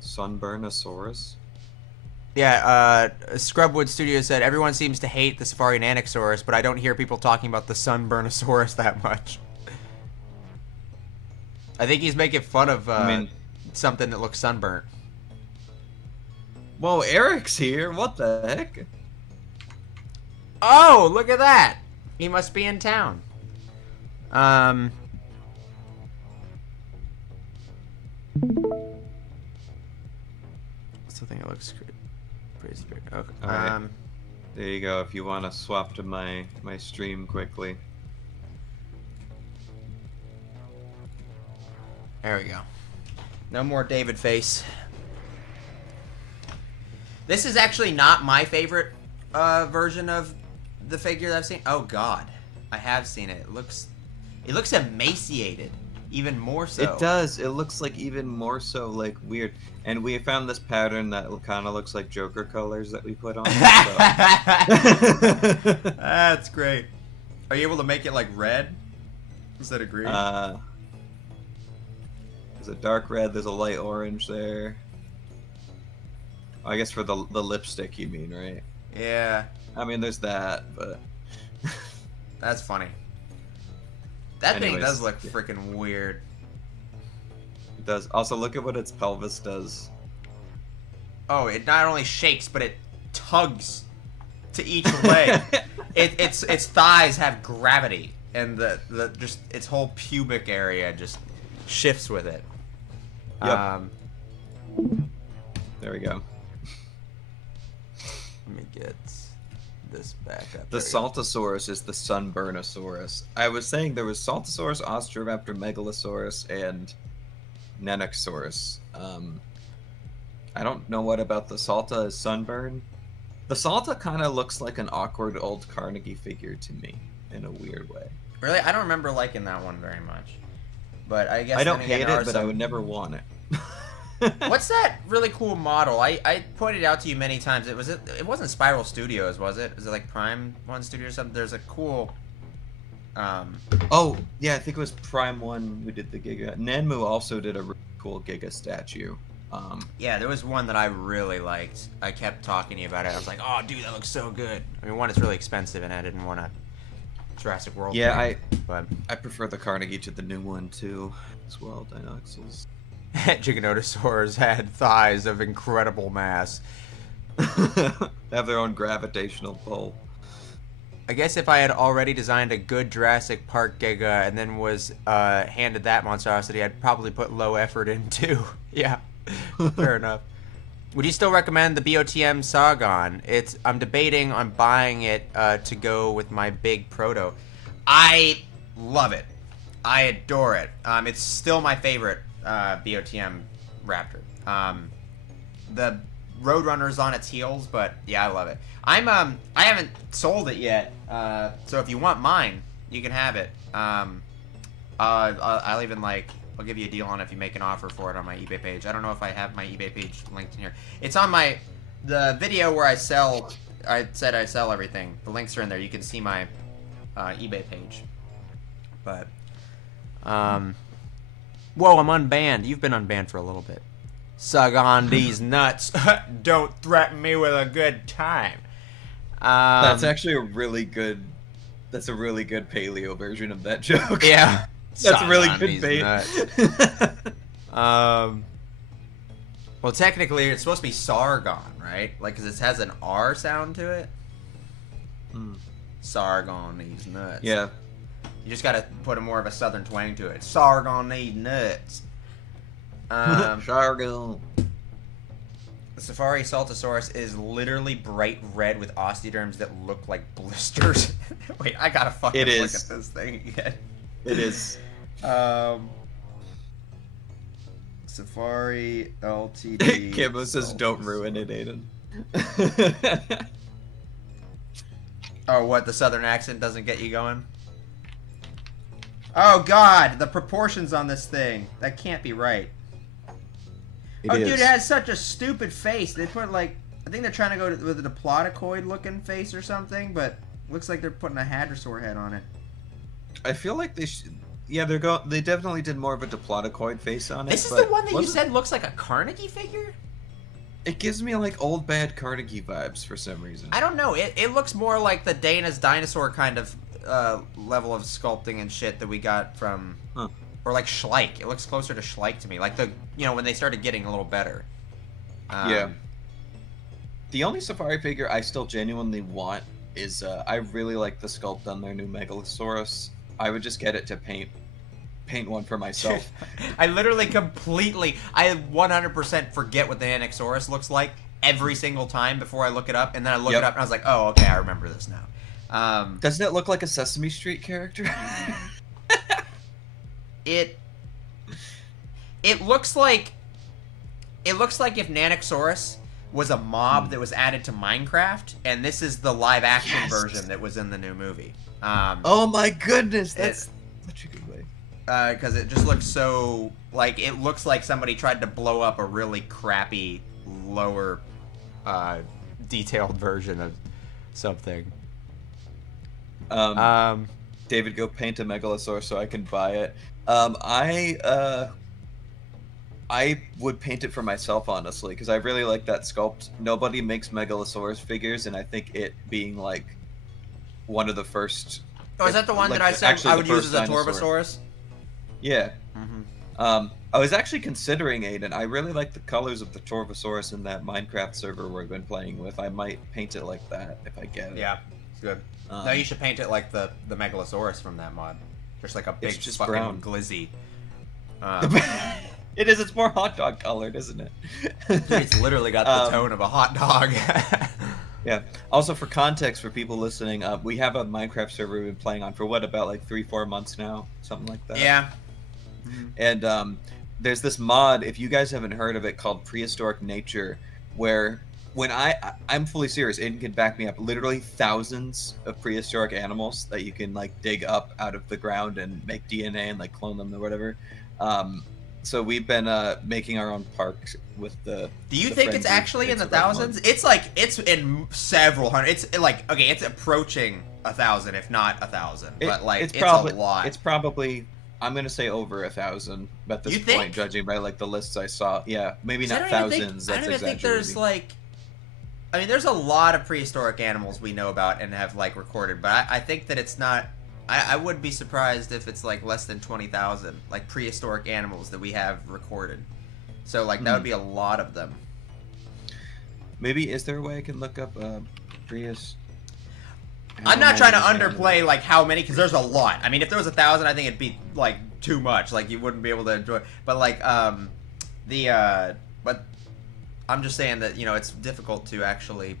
Sunburnosaurus? Yeah, Scrubwood Studio said, everyone seems to hate the Safari Nanosaurus, but I don't hear people talking about the Sunburnosaurus that much. I think he's making fun of something that looks sunburnt. Whoa, Eric's here. What the heck? Oh, look at that. He must be in town. Something that looks pretty spirit. Okay. All right. There you go. If you want to swap to my stream quickly. There we go. No more David face. This is actually not my favorite version of the figure that I've seen. Oh God, I have seen it. It looks emaciated, even more so. It does. It looks like even more so like weird. And we found this pattern that kind of looks like Joker colors that we put on. That's great. Are you able to make it like red instead of green? There's a dark red. There's a light orange there. I guess for the lipstick you mean, right? Yeah. I mean, there's that, but That's funny. That thing anyways, does look yeah, freaking weird. it does. Also, look at what its pelvis does. Oh, it not only shakes, but it tugs to each leg. Its thighs have gravity, and the just its whole pubic area just shifts with it. Yep. There we go. Let me get this back up. The Saltosaurus is the Sunburnosaurus. I was saying there was Saltosaurus, Osteoraptor, Megalosaurus, and Nenoxaurus. I don't know what about the Salta is Sunburn. The Salta kind of looks like an awkward old Carnegie figure to me, in a weird way. Really, I don't remember liking that one very much. But I guess I don't then again, hate there it, are but I would never want it. What's that really cool model? I pointed out to you many times. It wasn't Spiral Studios, was it? Is it like Prime One Studio or something? There's a cool. Oh yeah, I think it was Prime One who did the Giga. Nanmu also did a really cool Giga statue. Yeah, there was one that I really liked. I kept talking to you about it. I was like, "Oh, dude, that looks so good." I mean, one, it's really expensive, and I didn't want a Jurassic World. Yeah, but I prefer the Carnegie to the new one too, as well. Dinoxels. Giganotosaurs had thighs of incredible mass. Have their own gravitational pull. I guess if I had already designed a good Jurassic Park Giga and then was handed that monstrosity, I'd probably put low effort in too. Yeah, fair enough. Would you still recommend the BOTM Sargon? I'm debating on buying it to go with my big proto. I love it. I adore it. It's still my favorite BOTM Raptor. The Roadrunner's on its heels, but yeah, I love it. I haven't sold it yet, so if you want mine, you can have it. I'll even I'll give you a deal on it if you make an offer for it on my eBay page. I don't know if I have my eBay page linked in here. It's on the video where I said I sell everything. The links are in there. You can see my eBay page. But whoa, I'm unbanned. You've been unbanned for a little bit. Sug on these nuts. Don't threaten me with a good time. That's actually a really good. That's a really good paleo version of that joke. Yeah. That's a really good bait. Well, technically, it's supposed to be Sargon, right? Like, because it has an R sound to it. Sargon these nuts. Yeah. You just gotta put a more of a southern twang to it. Sargon these nuts. Sargon. The Safari Saltosaurus is literally bright red with osteoderms that look like blisters. Wait, I gotta fucking look at this thing again. It is. Safari LTD. Kimbo says, "Don't ruin it, Aiden." Oh, what? The southern accent doesn't get you going? Oh God, the proportions on this thing. That can't be right. Dude, it has such a stupid face. They put I think they're trying to go with a diplodocoid looking face or something, but looks like they're putting a hadrosaur head on it. I feel like they should. Yeah, they definitely did more of a diplodocoid face on it. This is the one that you said looks like a Carnegie figure? It gives me old bad Carnegie vibes for some reason. I don't know. It looks more like the Dana's dinosaur kind of level of sculpting and shit that we got from, or like Schleich. It looks closer to Schleich to me, like when they started getting a little better. Yeah. The only Safari figure I still genuinely want is I really like the sculpt on their new Megalosaurus. I would just get it to paint one for myself. I literally I 100% forget what the Anaxaurus looks like every single time before I look it up, and then I look it up and I was like, oh, okay, I remember this now. Doesn't it look like a Sesame Street character? It looks like if Nanoxaurus was a mob that was added to Minecraft, and this is the live action version that was in the new movie. Oh my goodness, that's such a good way. Because it just looks so it looks like somebody tried to blow up a really crappy, lower, detailed version of something. David, go paint a Megalosaurus so I can buy it. I would paint it for myself, honestly, because I really like that sculpt. Nobody makes Megalosaurus figures, and I think it being like one of the first. Oh, is that the one that I said actually I the would use as first a dinosaur. Torvosaurus? Yeah. Mm-hmm. I was actually considering Aiden. I really like the colors of the Torvosaurus in that Minecraft server we've been playing with. I might paint it like that if I get it. Yeah, it's good. No, you should paint it like the Megalosaurus from that mod. Just like a big just fucking brown. glizzy. It is. It's more hot dog colored, isn't it? Dude, it's literally got the tone of a hot dog. Yeah. Also, for context, for people listening, we have a Minecraft server we've been playing on for what, about like 3-4 months now, something like that. Yeah. And there's this mod, if you guys haven't heard of it, called Prehistoric Nature, where when I'm fully serious, Aiden can back me up. Literally thousands of prehistoric animals that you can like dig up out of the ground and make DNA and like clone them or whatever. So we've been making our own parks with the. Do you think it's actually in the thousands? It's like it's in several hundred. It's like okay, it's approaching 1,000, if not 1,000. But like it's probably a lot. It's probably. I'm gonna say over 1,000 at this point, judging by like the lists I saw. Yeah, maybe not thousands. I don't even think there's like. I mean, there's a lot of prehistoric animals we know about and have like recorded, but I think that it's not. I would be surprised if it's like less than 20,000 like prehistoric animals that we have recorded. So like that would be a lot of them. Maybe is there a way I can look up I'm not trying to underplay like how many, because there's a lot. I mean, if there was 1,000, I think it'd be like too much. Like you wouldn't be able to enjoy. But like but I'm just saying that it's difficult to actually.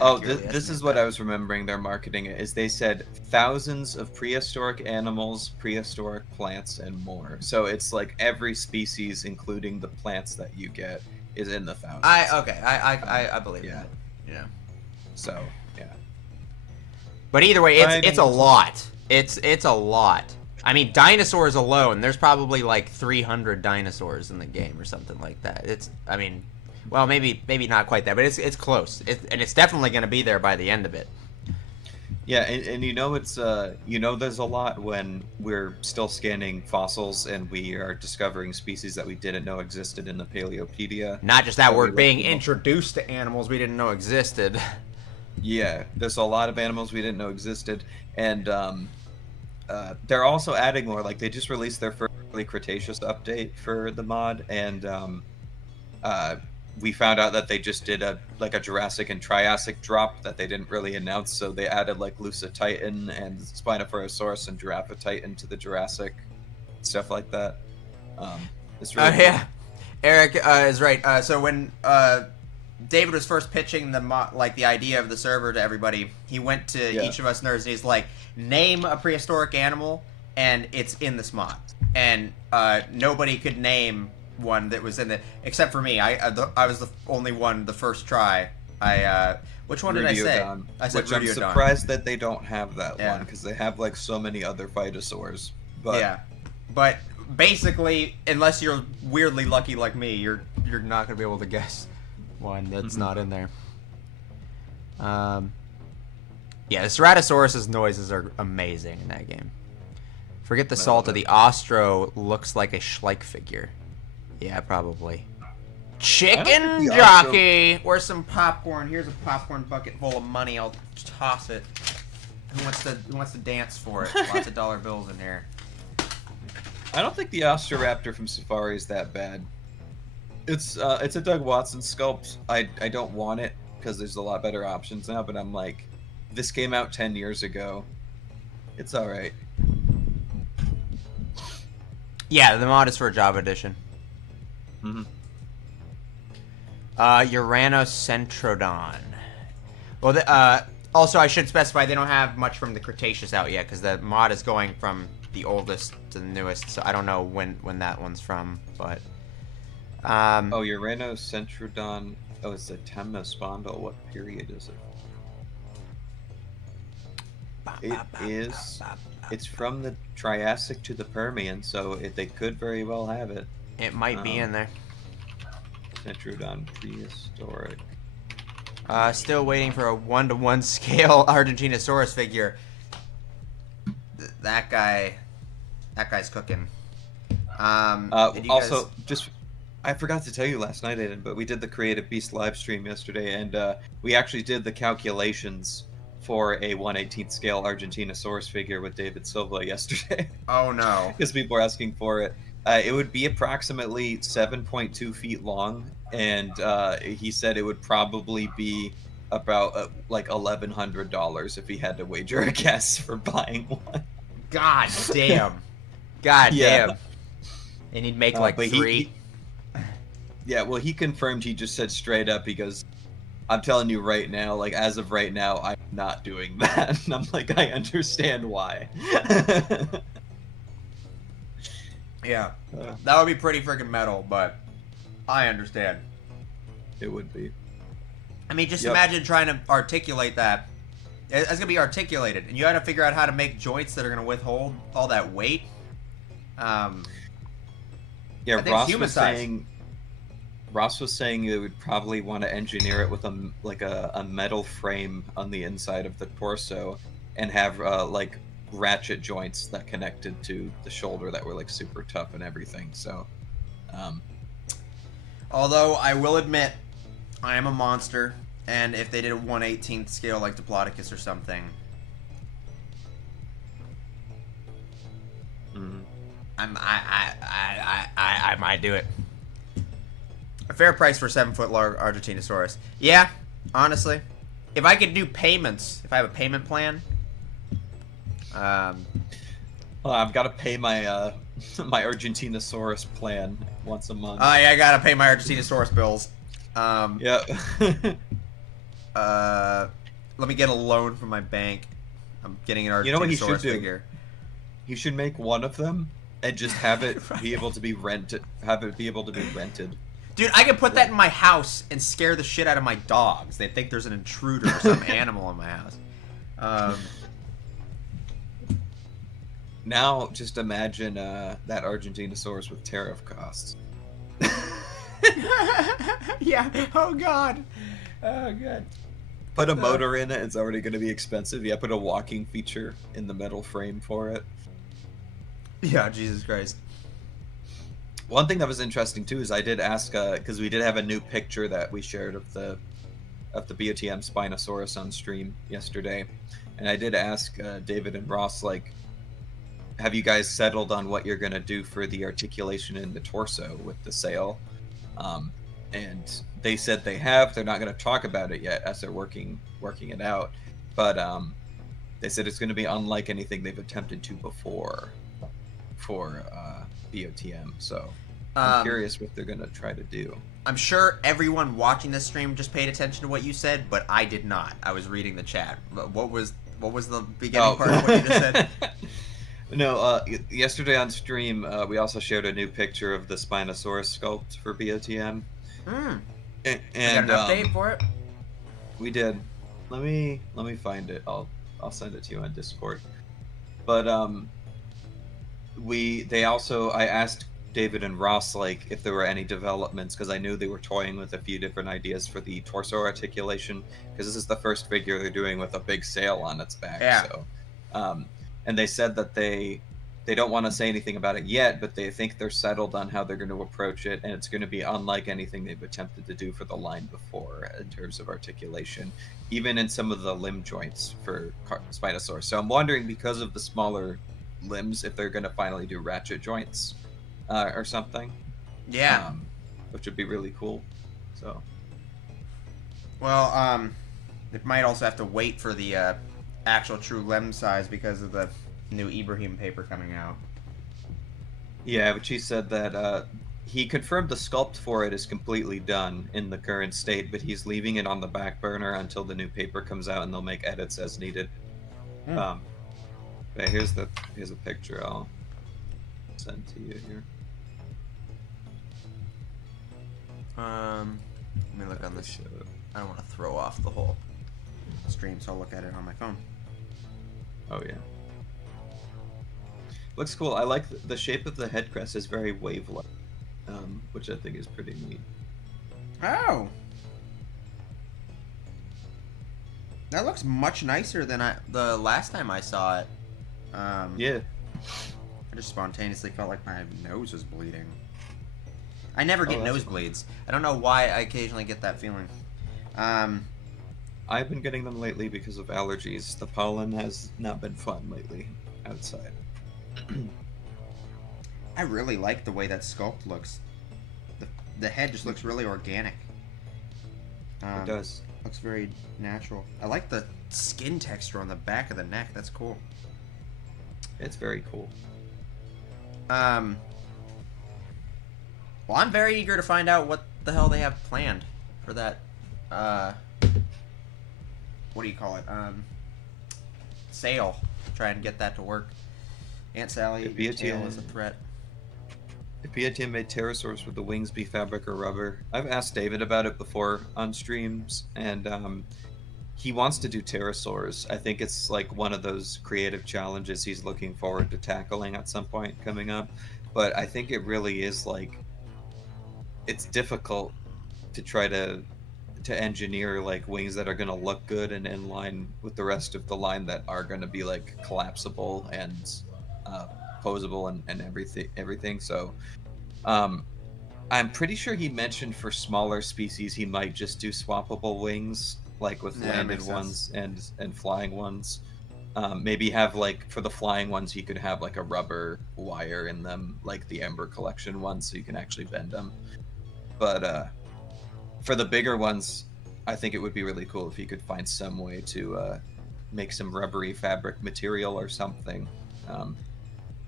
This is what I was remembering. Their marketing is they said thousands of prehistoric animals, prehistoric plants, and more. So it's like every species, including the plants that you get, is in the thousands. I believe that. Yeah. So yeah. But either way, it's a lot. It's a lot. I mean, dinosaurs alone, there's probably like 300 dinosaurs in the game or something like that. Well, maybe not quite that, but it's close. And it's definitely going to be there by the end of it. Yeah, and it's there's a lot when we're still scanning fossils and we are discovering species that we didn't know existed in the Paleopedia. Not just that, we're being introduced to animals we didn't know existed. Yeah, there's a lot of animals we didn't know existed, and they're also adding more. Like they just released their first early Cretaceous update for the mod, and we found out that they just did a Jurassic and Triassic drop that they didn't really announce. So they added like Lucititan and Spinosaurus and Giraffatitan to the Jurassic, stuff like that. It's really cool. Yeah, Eric is right. So when David was first pitching the idea of the server to everybody, he went to each of us nerds and he's like, name a prehistoric animal, and it's in this mod. And nobody could name one that was in it except for me. I was the only one the first try. Which one did I say? I said which I'm surprised that they don't have that one, because they have like so many other phytosaurs. But yeah, but basically, unless you're weirdly lucky like me, you're not gonna be able to guess one that's not in there. Yeah, the Ceratosaurus's noises are amazing in that game. Forget the Salta. The Ostro looks like a Schleich figure. Yeah, probably. Chicken jockey! Where's some popcorn? Here's a popcorn bucket full of money. I'll toss it. Who wants to dance for it? Lots of dollar bills in here. I don't think the Ostroraptor from Safari is that bad. It's a Doug Watson sculpt. I don't want it because there's a lot better options now, but I'm like, this came out 10 years ago. It's alright. Yeah, the mod is for Java Edition. Uranocentrodon. Well, also I should specify they don't have much from the Cretaceous out yet, because the mod is going from the oldest to the newest, so I don't know when that one's from, but... Uranocentrodon. Oh, it's a Temnospondyle. What period is it? It's from the Triassic to the Permian, so they could very well have it. It might be in there. Centrodon prehistoric. Still waiting for a 1-to-1 scale Argentinosaurus figure. That guy's cooking. Did you Also, guys? just I forgot to tell you last night, Aiden, but we did the Creative Beast live stream yesterday, and we actually did the calculations for a 1/18th scale Argentinosaurus figure with David Silva yesterday, Oh no. because people were asking for it. It would be approximately 7.2 feet long, and he said it would probably be about like $1,100 if he had to wager a guess for buying one. God damn. God Yeah, damn. And he'd make like but three. yeah, well, he confirmed. He just said straight up, he goes, I'm telling you right now, like as of right now, I'm not doing that. And I'm like, I understand why. Yeah. Uh, That would be pretty freaking metal, but I understand. it would be. I mean, just Yep. imagine trying to articulate that. It's gonna be articulated, and you got to figure out how to make joints that are gonna withhold all that weight. Um, Yeah, I think human size. Ross was saying you would probably want to engineer it with a metal frame on the inside of the torso, and have like ratchet joints that connected to the shoulder that were like super tough and everything. So, um, Although I will admit, I am a monster, and if they did a 1/18th scale like Diplodocus or something, mhm. I might do it. A fair price for 7-foot Argentinosaurus. Yeah, honestly, if I could do payments, if I have a payment plan, Well, I've got to pay my my Argentinosaurus plan once a month. I gotta pay my Argentinosaurus bills. Um, Yeah. Let me get a loan from my bank. I'm getting an You know what he Argentinosaurus should do? figure. You should make one of them and just have it Right. be able to be rented. Have it be able to be rented. Dude, I can put that in my house and scare the shit out of my dogs. They think there's an intruder or some animal in my house. Now, just imagine that Argentinosaurus with tariff costs. Yeah. Oh god. Oh god. Put a motor in it, it's already going to be expensive. Yeah, put a walking feature in the metal frame for it. Yeah, Jesus Christ. One thing that was interesting too is I did ask, because we did have a new picture that we shared of the BOTM Spinosaurus on stream yesterday, and I did ask David and Ross, like, have you guys settled on what you're gonna do for the articulation in the torso with the sail? And they said they have. They're not gonna talk about it yet as they're working it out, but they said it's gonna be unlike anything they've attempted to before for BOTM. So I'm curious what they're gonna try to do. I'm sure everyone watching this stream just paid attention to what you said, but I did not. I was reading the chat. What was the beginning part of what you just said? No, yesterday on stream, we also shared a new picture of the Spinosaurus sculpt for BOTM. Hmm. And I got an update for it. we did. Let me find it. I'll send it to you on Discord. But I asked David and Ross, like, if there were any developments, because I knew they were toying with a few different ideas for the torso articulation, because this is the first figure they're doing with a big sail on its back. Yeah. So, and they said that they don't want to say anything about it yet, but they think they're settled on how they're going to approach it, and it's going to be unlike anything they've attempted to do for the line before in terms of articulation, even in some of the limb joints for Spinosaurus. So I'm wondering, because of the smaller limbs, if they're going to finally do ratchet joints or something. Yeah. Which would be really cool. So. Well, they might also have to wait for the actual true limb size because of the new Ibrahim paper coming out. Yeah, but she said that he confirmed the sculpt for it is completely done in the current state, but he's leaving it on the back burner until the new paper comes out, and they'll make edits as needed. But here's a picture I'll send to you here. Let me look on this. I don't want to throw off the whole stream, so I'll look at it on my phone. Oh yeah. Looks cool. I like the shape of the head crest is very wave-like, which I think is pretty neat. Oh. That looks much nicer than the last time I saw it. Yeah. I just spontaneously felt like my nose was bleeding. I never get nosebleeds. I don't know why I occasionally get that feeling. I've been getting them lately because of allergies. The pollen has not been fun lately outside. I really like the way that sculpt looks. The head just looks really organic. It does. Looks very natural. I like the skin texture on the back of the neck. That's cool. It's very cool. Well, I'm very eager to find out what the hell they have planned for that, what do you call it? Sale. Try and get that to work. Aunt Sally, sale is a threat. If BOTM made pterosaurs, would the wings be fabric or rubber? I've asked David about it before on streams, and he wants to do pterosaurs. I think it's like one of those creative challenges he's looking forward to tackling at some point coming up. But I think it really is like, it's difficult to try to engineer like wings that are going to look good and in line with the rest of the line that are going to be like collapsible and posable and everything. So I'm pretty sure he mentioned for smaller species he might just do swappable wings, like with landed ones and flying ones. Maybe have like for the flying ones he could have like a rubber wire in them, like the Ember collection ones, so you can actually bend them. But for the bigger ones, I think it would be really cool if he could find some way to make some rubbery fabric material or something.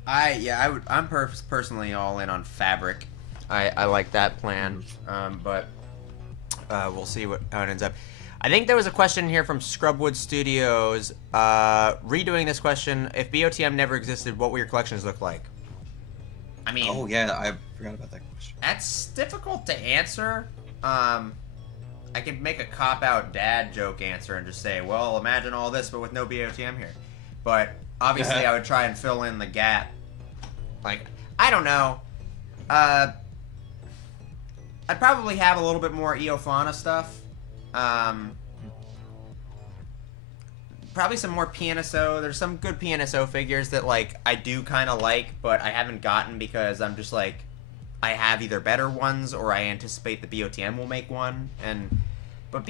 I'm personally all in on fabric. I like that plan, but we'll see how it ends up. I think there was a question here from Scrubwood Studios. Redoing this question: if BOTM never existed, what would your collections look like? I mean, oh yeah, I forgot about that question. That's difficult to answer. I can make a cop-out dad joke answer and just say, well, imagine all this, but with no BOTM here. But obviously, I would try and fill in the gap. Like, I don't know. I'd probably have a little bit more Eofauna stuff. Probably some more PNSO. There's some good PNSO figures that, like, I do kind of like, but I haven't gotten because I'm just, like, I have either better ones or I anticipate the BOTM will make one. But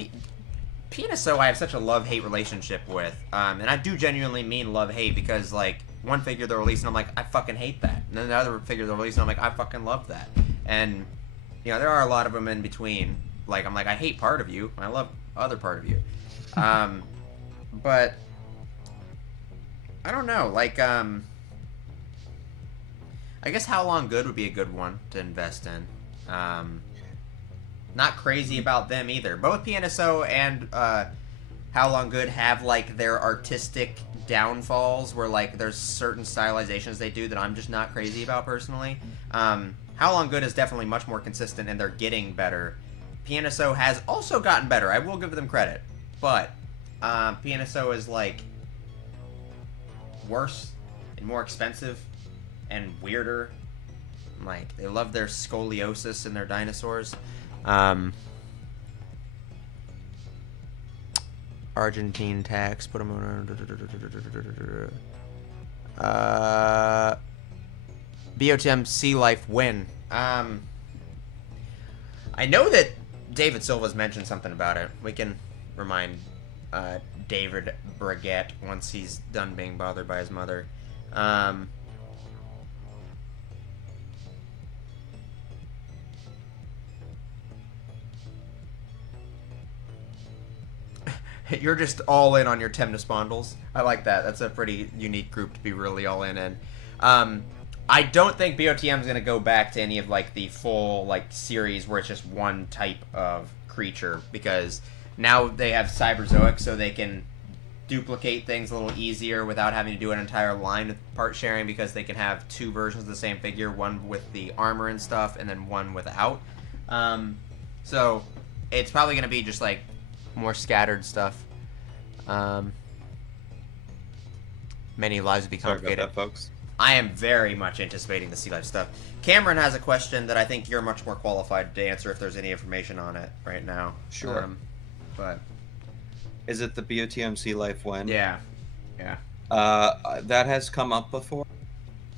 PNSO I have such a love-hate relationship with. And I do genuinely mean love-hate because, like, one figure they're releasing, I'm like, I fucking hate that. And then the other figure they're releasing, I'm like, I fucking love that. And, you know, there are a lot of them in between. Like, I'm like, I hate part of you, and I love other part of you. But, I don't know, like, I guess How Long Good would be a good one to invest in. Not crazy about them either. Both PNSO and How Long Good have, like, their artistic downfalls where, like, there's certain stylizations they do that I'm just not crazy about personally. How Long Good is definitely much more consistent and they're getting better. PNSO has also gotten better. I will give them credit. But PNSO is, like, worse and more expensive and weirder. Like, they love their scoliosis and their dinosaurs. Argentine tax, put them on. BOTM Sea Life win. I know that David Silva's mentioned something about it. We can remind David Brigette once he's done being bothered by his mother. You're just all in on your Temnospondles. I like that. That's a pretty unique group to be really all in. I don't think BOTM is going to go back to any of, like, the full, like, series where it's just one type of creature, because now they have Cyberzoic, so they can duplicate things a little easier without having to do an entire line of part sharing, because they can have two versions of the same figure, one with the armor and stuff, and then one without. So it's probably going to be just, like, more scattered stuff. Many lives would be complicated. Sorry about that, folks. I am very much anticipating the Sea Life stuff. Cameron has a question that I think you're much more qualified to answer if there's any information on it right now. Sure. But is it the BOTM Sea Life one? Yeah. That has come up before.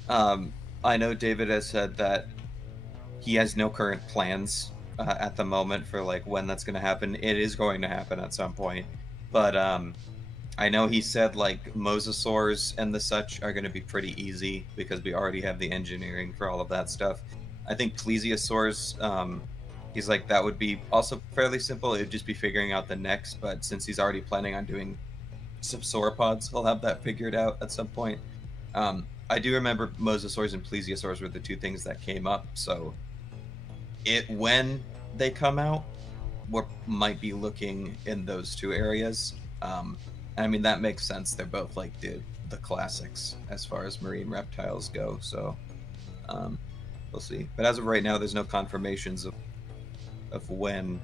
I know David has said that he has no current plans at the moment for like when that's going to happen. It is going to happen at some point, but I know he said like mosasaurs and the such are going to be pretty easy because we already have the engineering for all of that stuff. I think plesiosaurs, he's like that would be also fairly simple. It would just be figuring out the necks, but since he's already planning on doing some sauropods, he'll have that figured out at some point. I do remember mosasaurs and plesiosaurs were the two things that came up, so it when they come out, we might be looking in those two areas. I mean that makes sense. They're both like the classics as far as marine reptiles go. So we'll see. But as of right now, there's no confirmations of when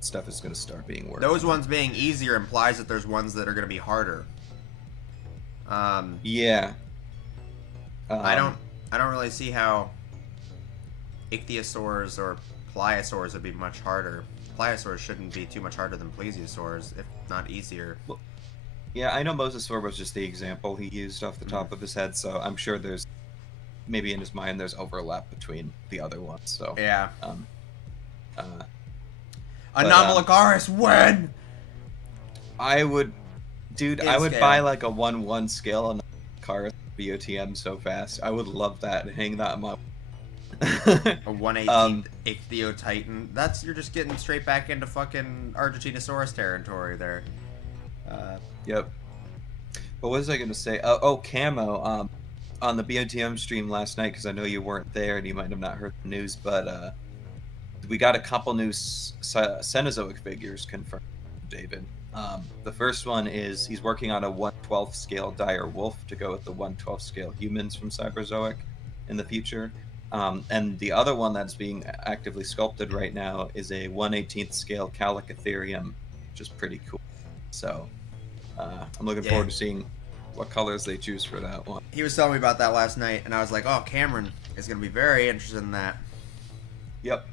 stuff is going to start being worked. Those ones being easier implies that there's ones that are going to be harder. Yeah. I don't really see how ichthyosaurs or pliosaurs would be much harder. Pliosaurs shouldn't be too much harder than plesiosaurs, if not easier. Well, yeah, I know mosasaur was just the example he used off the top of his head, so I'm sure there's maybe in his mind there's overlap between the other ones. So yeah. Anomalocaris, when? I would, dude, In I would scale. buy like a 1/1 scale on Anomalocaris BOTM so fast. I would love that and hang that up. A 1/18 Ichthyotitan. That's you're just getting straight back into fucking Argentinosaurus territory there. Yep. But what was I going to say? Oh, Camo. On the BOTM stream last night, because I know you weren't there and you might have not heard the news, but we got a couple new Cenozoic figures confirmed, David. The first one is he's working on a 1/12 scale dire wolf to go with the 1/12 scale humans from Cyberzoic in the future. And the other one that's being actively sculpted right now is a 1/18 scale Calicotherium, which is pretty cool. So I'm looking forward to seeing what colors they choose for that one. He was telling me about that last night, and I was like, oh, Cameron is going to be very interested in that. Yep.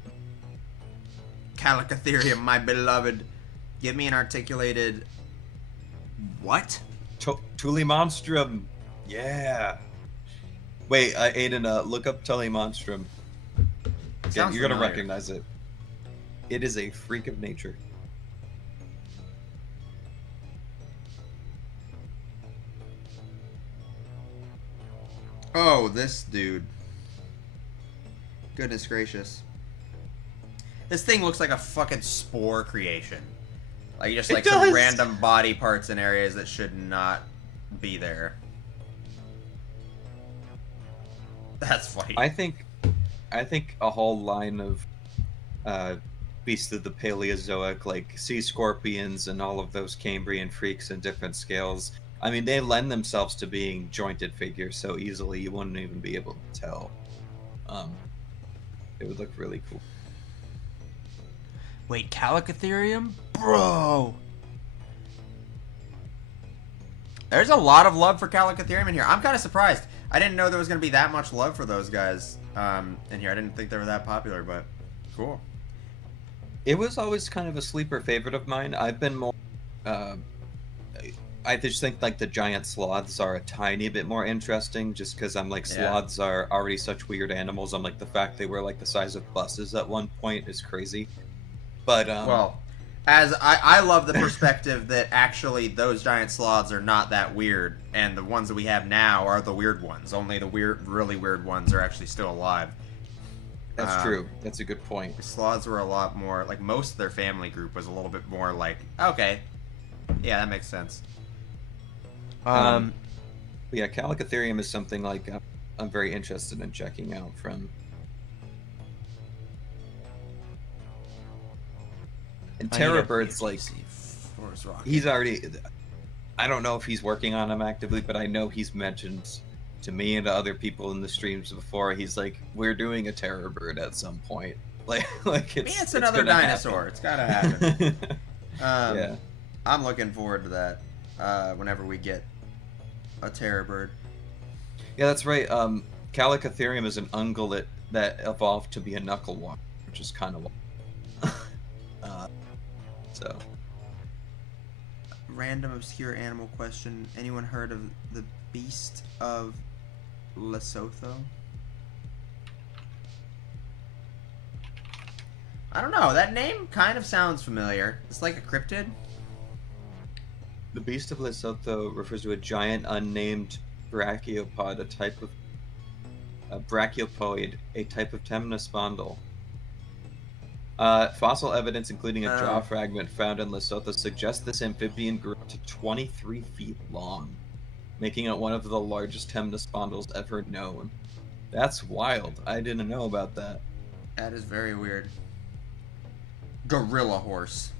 Calicotherium, my beloved. Give me an articulated... What? Tule Monstrum. Yeah. Wait, Aiden, look up Tully Monstrum. Yeah, you're going to recognize it. It is a freak of nature. Oh, this dude. Goodness gracious. This thing looks like a fucking spore creation. Like just like some random body parts in areas that should not be there. That's funny. I think a whole line of beasts of the Paleozoic, like sea scorpions and all of those Cambrian freaks in different scales. I mean, they lend themselves to being jointed figures so easily you wouldn't even be able to tell. It would look really cool. Wait, Calicotherium? Bro! There's a lot of love for Calicotherium in here. I'm kind of surprised. I didn't know there was going to be that much love for those guys in here. I didn't think they were that popular, but cool. It was always kind of a sleeper favorite of mine. I've been more... I just think like the giant sloths are a tiny bit more interesting just because I'm like sloths are already such weird animals. I'm like the fact they were like the size of buses at one point is crazy. But well, as I love the perspective that actually those giant sloths are not that weird, and the ones that we have now are the weird ones. Only the really weird ones are actually still alive. That's true. That's a good point. Sloths were a lot more like most of their family group was a little bit more like okay, yeah, that makes sense. But yeah, Calicotherium is something like I'm very interested in checking out from. And Terrorbird's like he's already. I don't know if he's working on them actively, but I know he's mentioned to me and to other people in the streams before. He's like, "We're doing a Terrorbird at some point." Like it's another dinosaur. Happen. It's gotta happen. Yeah, I'm looking forward to that. Whenever we get a Terrorbird. Yeah, that's right. Calicotherium is an ungulate that evolved to be a knucklewalker, which is kind of so. Random obscure animal question. Anyone heard of the beast of Lesotho. I don't know. That name kind of sounds familiar. It's like a cryptid. The beast of Lesotho refers to a giant unnamed brachiopod, a brachiopoid, a type of temnospondyle. Fossil evidence, including a jaw fragment found in Lesotho, suggests this amphibian grew up to 23 feet long, making it one of the largest temnospondyls ever known. That's wild. I didn't know about that. That is very weird. Gorilla horse.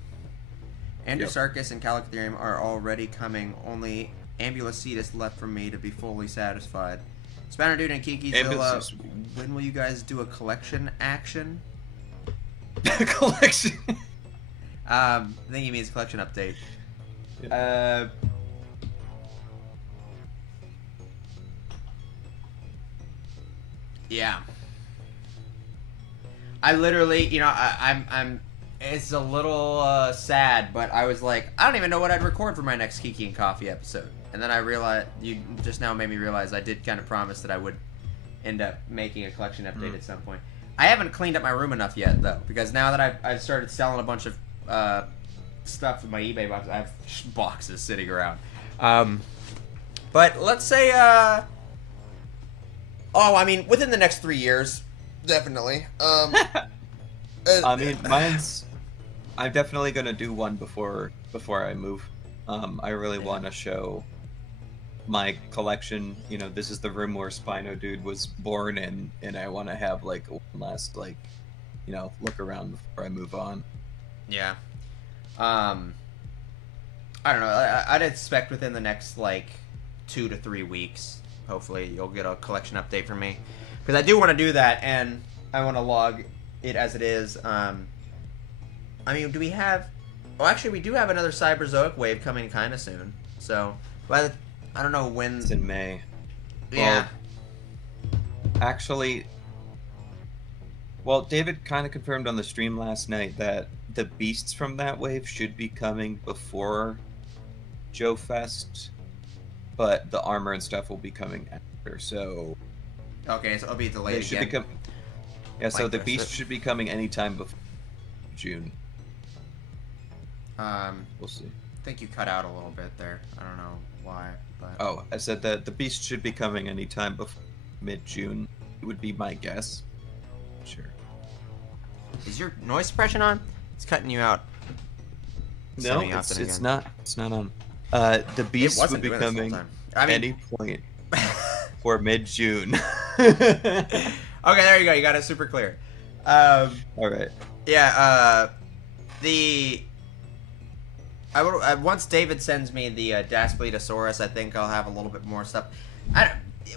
Androsarchus and Calicitherium are already coming. Only Ambulocetus left for me to be fully satisfied. Spanner Dude and Kiki Zilla, when will you guys do a collection action? Collection. I think he means collection update. Yeah. I literally, you know, I'm. It's a little sad, but I was like, I don't even know what I'd record for my next Kiki and Coffee episode. And then I realized, you just now made me realize I did kind of promise that I would end up making a collection update at some point. I haven't cleaned up my room enough yet, though, because now that I've started selling a bunch of stuff with my eBay box, I have boxes sitting around. But let's say, I mean, within the next 3 years, definitely. I mean, I'm definitely gonna do one before I move. I really want to show my collection. You know, this is the room where Spino Dude was born in, and I want to have like one last look around before I move on. Yeah. I don't know. I'd expect within the next 2 to 3 weeks, hopefully you'll get a collection update from me, because I do want to do that, and I want to log it as it is. I mean, do we have... Well, actually, we do have another Cyberzoic wave coming kind of soon. So, I don't know when... It's in May. Yeah. Well, David kind of confirmed on the stream last night that the beasts from that wave should be coming before Joe Fest, but the armor and stuff will be coming after, so... Okay, so it'll be delayed again. So the beast should be coming anytime before June. We'll see. I think you cut out a little bit there. I don't know why, but... Oh, I said that the beast should be coming anytime before mid-June. It would be my guess. Sure. Is your noise suppression on? It's cutting you out. No, it's not. It's not on. The beast would be coming any point for mid-June. Okay, there you go. You got it super clear. All right. Yeah. Once David sends me the Daspletosaurus, I think I'll have a little bit more stuff.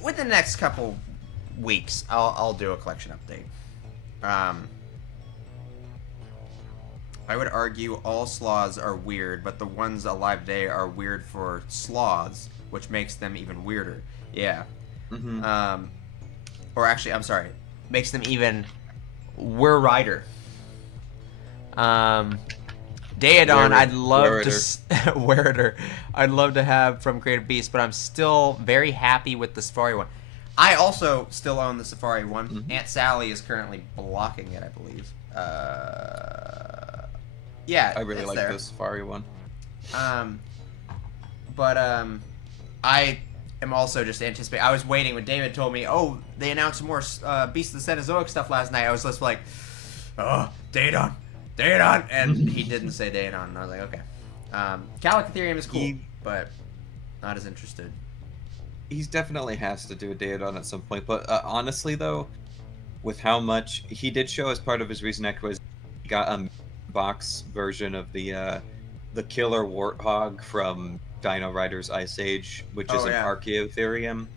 Within the next couple weeks, I'll do a collection update. I would argue all sloths are weird, but the ones alive today are weird for sloths, which makes them even weirder. Yeah. Mm-hmm. Or actually, I'm sorry, makes them even weirder. Daedon, I'd love to weirder. I'd love to have from Creative Beast, but I'm still very happy with the Safari one. I also still own the Safari one. Mm-hmm. Aunt Sally is currently blocking it, I believe. Yeah, I really like the Safari one. But I am also just anticipating. I was waiting when David told me, "Oh, they announced some more Beast of the Cenozoic stuff last night." I was just like, "Oh, Daedon, and he didn't say Daedon. And I was like, "Okay." Calicitherium is cool, but not as interested. He definitely has to do a Daedon at some point. But honestly, though, with how much he did show as part of his recent acquisition, he got a box version of the killer warthog from Dino Riders Ice Age, which is an Archaeotherium.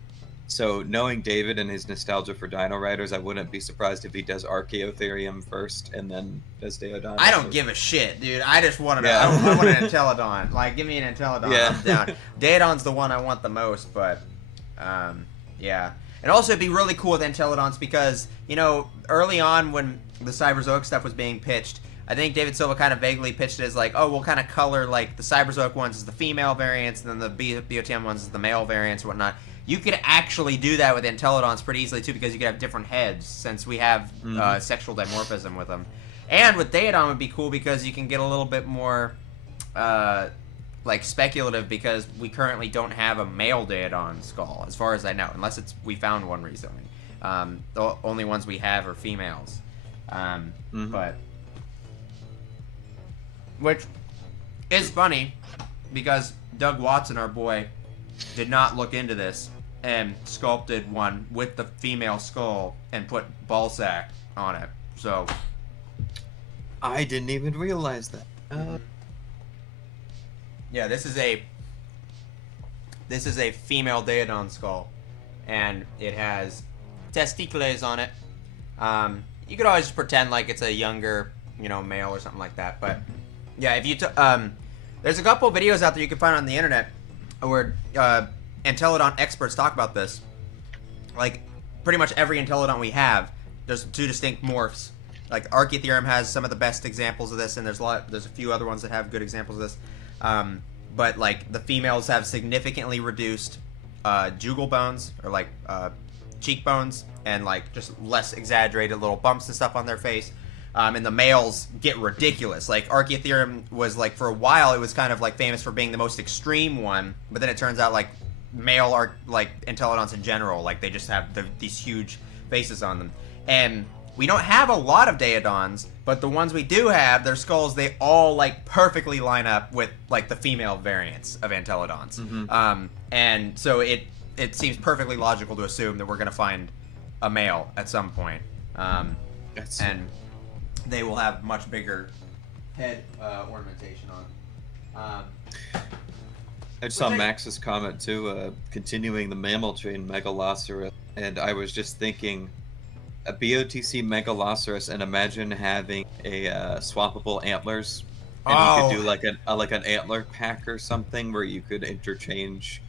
So knowing David and his nostalgia for Dino Riders, I wouldn't be surprised if he does Archaeotherium first and then does Daedon. I don't give a shit, dude. I just wanted I want an Entelodon. Like, give me an Entelodon. Yeah. I'm down. Daedon's the one I want the most, but yeah. And also, it'd be really cool with Entelodons because, you know, early on when the Cyberzoic stuff was being pitched, I think David Silva kind of vaguely pitched it as like, oh, we'll kind of color like the Cyberzoic ones as the female variants, and then the BOTM ones as the male variants and whatnot. You could actually do that with Entelodons pretty easily too, because you could have different heads since we have sexual dimorphism with them. And with Daedon would be cool because you can get a little bit more like speculative, because we currently don't have a male Daedon skull as far as I know, unless we found one recently. The only ones we have are females. But which is funny because Doug Watson, our boy, did not look into this and sculpted one with the female skull and put ballsack on it. So I didn't even realize that. Yeah, this is a female Daedon skull, and it has testicles on it. You could always pretend like it's a younger, male or something like that. But yeah, if you there's a couple videos out there you can find on the internet where Entelodon experts talk about this. Like pretty much every Entelodon we have, there's two distinct morphs. Like Archaeotherium has some of the best examples of this, and there's a few other ones that have good examples of this. But like the females have significantly reduced jugal bones, or like cheekbones, and like just less exaggerated little bumps and stuff on their face. And the males get ridiculous. Like Archaeotherium was like, for a while, it was kind of like famous for being the most extreme one, but then it turns out like male are like Entelodons in general, like they just have these huge faces on them. And we don't have a lot of Daedons, but the ones we do have, their skulls, they all like perfectly line up with like the female variants of Entelodons. And so it seems perfectly logical to assume that we're going to find a male at some point. And they will have much bigger head ornamentation on. I just saw Max's comment too, continuing the mammal train Megaloceros, and I was just thinking, a BOTC Megaloceros, and imagine having a swappable antlers, and you could do like an antler pack or something where you could interchange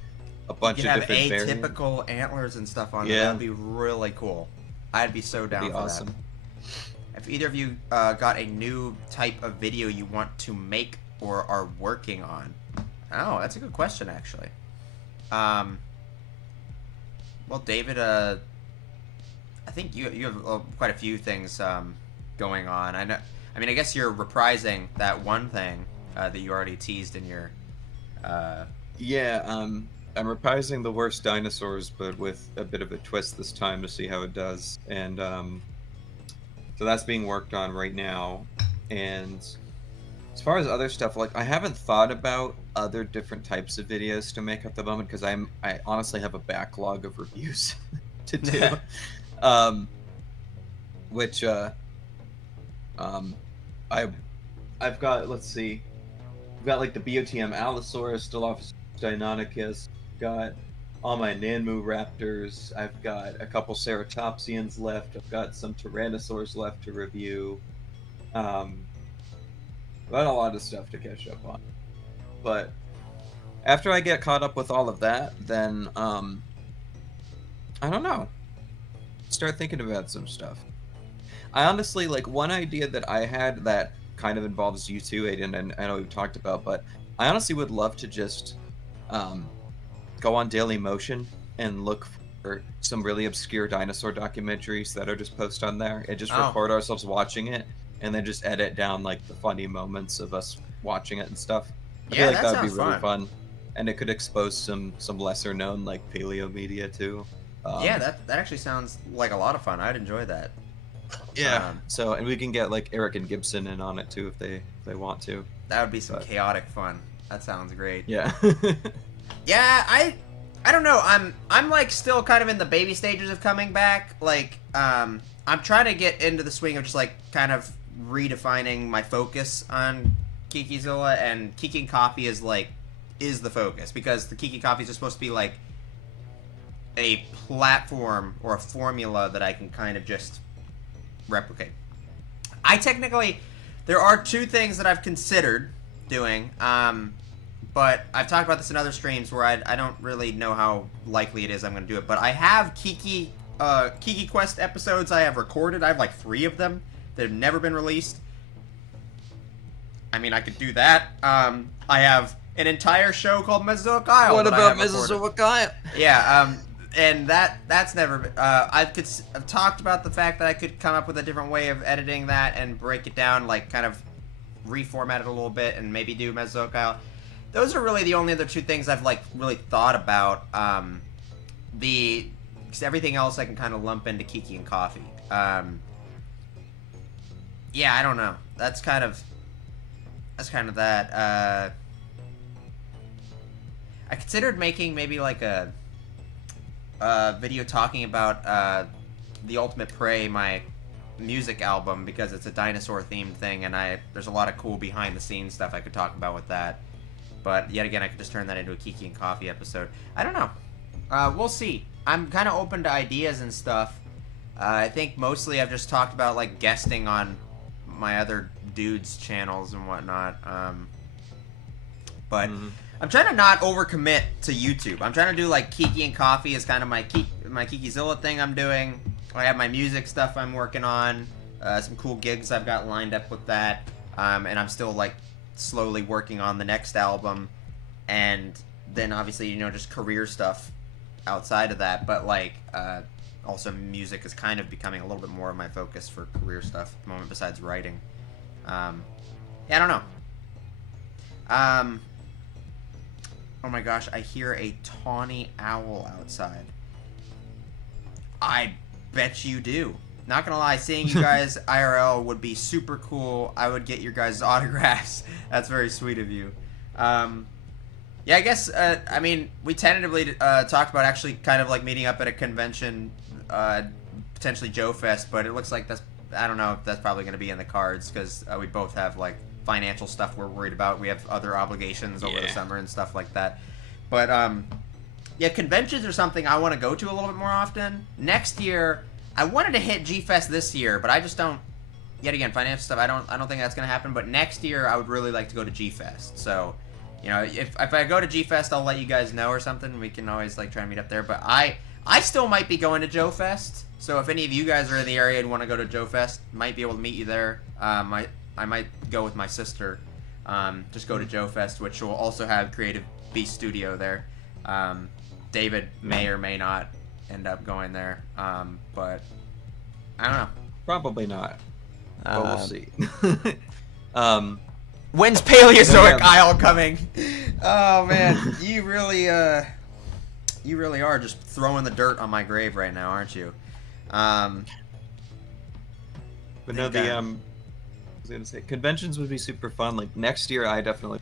a bunch of different variants. You could have atypical antlers and stuff on it. That would be really cool. I'd be so down for that. If either of you got a new type of video you want to make or are working on. Oh, that's a good question, actually. Well, David, I think you have quite a few things going on. I guess you're reprising that one thing that you already teased in your. Yeah, I'm reprising the worst dinosaurs, but with a bit of a twist this time to see how it does, and so that's being worked on right now. And as far as other stuff, like I haven't thought about other different types of videos to make at the moment because I honestly have a backlog of reviews to do. Which I've got, let's see, I've got like the BOTM Allosaurus, Dilophosaurus Deinonychus, got all my Nanmu raptors, I've got a couple Ceratopsians left, I've got some Tyrannosaurs left to review. Got a lot of stuff to catch up on. But after I get caught up with all of that, then I don't know. Start thinking about some stuff. I honestly, like, one idea that I had that kind of involves you too, Aiden, and I know we've talked about, but I honestly would love to just go on Daily Motion and look for some really obscure dinosaur documentaries that are just posted on there and just record ourselves watching it and then just edit down like the funny moments of us watching it and stuff. I feel like that would be really fun. And it could expose some lesser known like paleo media too. Yeah, that actually sounds like a lot of fun. I'd enjoy that. Yeah. So, and we can get like Eric and Gibson in on it too if they want to. That would be some chaotic fun. That sounds great. Yeah. Yeah, I don't know. I'm like still kind of in the baby stages of coming back. Like I'm trying to get into the swing of just like kind of redefining my focus on Kikizilla, and Kiki and Coffee is the focus, because the Kiki Coffees are supposed to be like a platform or a formula that I can kind of just replicate. There are two things that I've considered doing, but I've talked about this in other streams where I don't really know how likely it is I'm going to do it, but I have Kiki Quest episodes I have recorded. I have like 3 of them that have never been released, I mean, I could do that. I have an entire show called Mesozoic Isle. What that I about have recorded. Mesozoic Isle? Yeah, and that's never been, I've talked about the fact that I could come up with a different way of editing that and break it down, like kind of reformat it a little bit and maybe do Mesozoic Isle. Those are really the only other two things I've like really thought about. Because everything else I can kind of lump into Kiki and Coffee. Yeah, I don't know. That's kind of that. I considered making maybe like a video talking about The Ultimate Prey, my music album, because it's a dinosaur themed thing, and there's a lot of cool behind the scenes stuff I could talk about with that. But yet again, I could just turn that into a Kiki and Coffee episode. I don't know. We'll see. I'm kind of open to ideas and stuff. I think mostly I've just talked about like guesting on my other dudes' channels and whatnot. But I'm trying to not overcommit to YouTube. I'm trying to do like Kiki and Coffee is kind of my Kikizilla thing I'm doing. I have my music stuff I'm working on. Some cool gigs I've got lined up with that. And I'm still like slowly working on the next album. And then obviously, you know, just career stuff outside of that. But like, also music is kind of becoming a little bit more of my focus for career stuff at the moment besides writing. Yeah, I don't know. Oh my gosh, I hear a tawny owl outside. I bet you do. Not gonna lie, seeing you guys IRL would be super cool. I would get your guys' autographs. That's very sweet of you. Yeah, I guess, I mean, we tentatively talked about actually kind of like meeting up at a convention, potentially Joe Fest, but it looks like I don't know if that's probably going to be in the cards, because we both have like financial stuff we're worried about. We have other obligations over the summer and stuff like that. But yeah, conventions are something I want to go to a little bit more often. Next year, I wanted to hit G-Fest this year, but I just don't. Yet again, financial stuff. I don't think that's going to happen. But next year, I would really like to go to G-Fest. So, you know, if I go to G-Fest, I'll let you guys know or something. We can always like try and meet up there. But I still might be going to Joe Fest. So if any of you guys are in the area and want to go to Joe Fest, might be able to meet you there. I might go with my sister. Just go to Joe Fest, which will also have Creative Beast Studio there. David may or may not end up going there. But I don't know. Probably not. But we'll see. When's Paleozoic Isle coming? Oh man, you really are just throwing the dirt on my grave right now, aren't you? But no, I was gonna say conventions would be super fun. Like next year, I definitely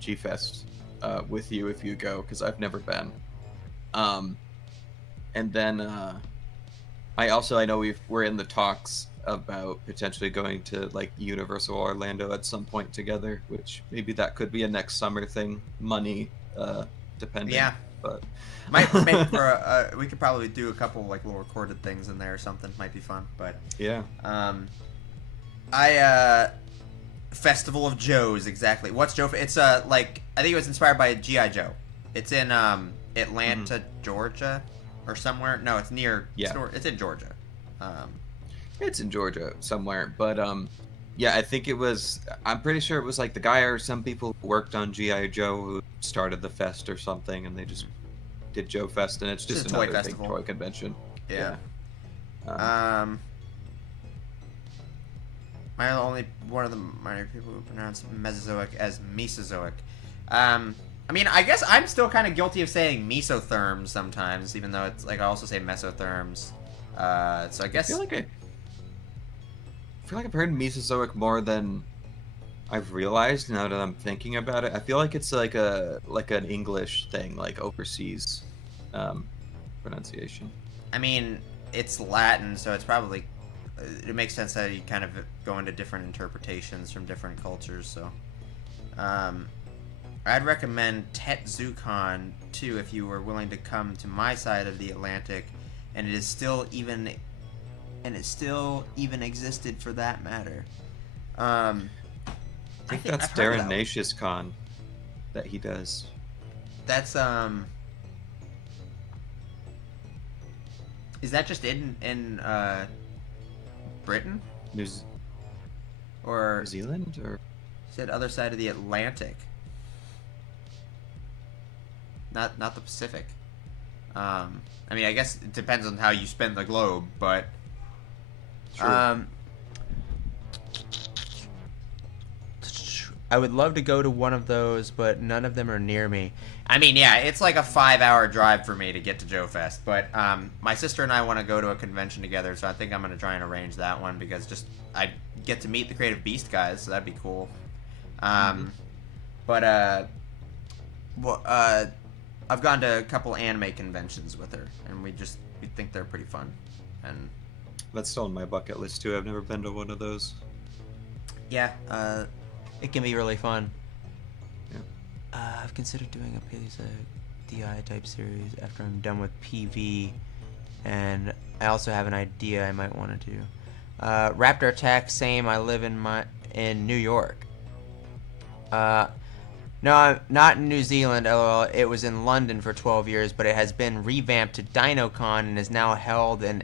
G-Fest with you if you go, because I've never been. And then I know we're in the talks about potentially going to like Universal Orlando at some point together, which maybe that could be a next summer thing, money depending. Yeah, but maybe for we could probably do a couple like little recorded things in there or something. Might be fun. But yeah, Festival of Joes, exactly. What's Joe? It's like I think it was inspired by G.I. Joe. It's in Atlanta, Georgia, or somewhere. No, it's near. Yeah, it's in Georgia. It's in Georgia somewhere, but yeah, I think it was. I'm pretty sure it was like the guy or some people who worked on G.I. Joe who started the fest or something, and they just did Joe Fest, and it's just a toy another festival. big toy convention. Yeah. One of the minor people who pronounce Mesozoic as Mesozoic. I mean, I guess I'm still kind of guilty of saying mesotherms sometimes, even though it's like I also say mesotherms. So I guess I feel like I've heard Mesozoic more than I've realized now that I'm thinking about it. I feel like it's like an English thing, like overseas pronunciation. I mean, it's Latin, so it's probably it makes sense that you kind of go into different interpretations from different cultures. So, I'd recommend TetZooCon too if you were willing to come to my side of the Atlantic, and it still even existed for that matter. I think that's Darren Natius Con that he does. That's is that just in Britain? New Or Zealand or said other side of the Atlantic. Not the Pacific. I mean, I guess it depends on how you spend the globe, but True. I would love to go to one of those, but none of them are near me. I mean, yeah, it's like a 5-hour drive for me to get to Joe Fest, but my sister and I want to go to a convention together, so I think I'm going to try and arrange that one because just I get to meet the Creative Beast guys, so that'd be cool. But I've gone to a couple anime conventions with her, and we think they're pretty fun. And That's still on my bucket list too. I've never been to one of those. yeah, it can be really fun. Yeah. I've considered doing a Paleo DI type series after I'm done with PV, and I also have an idea I might want to do. Raptor Attack, same. I live in New York. No, I'm not in New Zealand. LOL. It was in London for 12 years, but it has been revamped to DinoCon and is now held in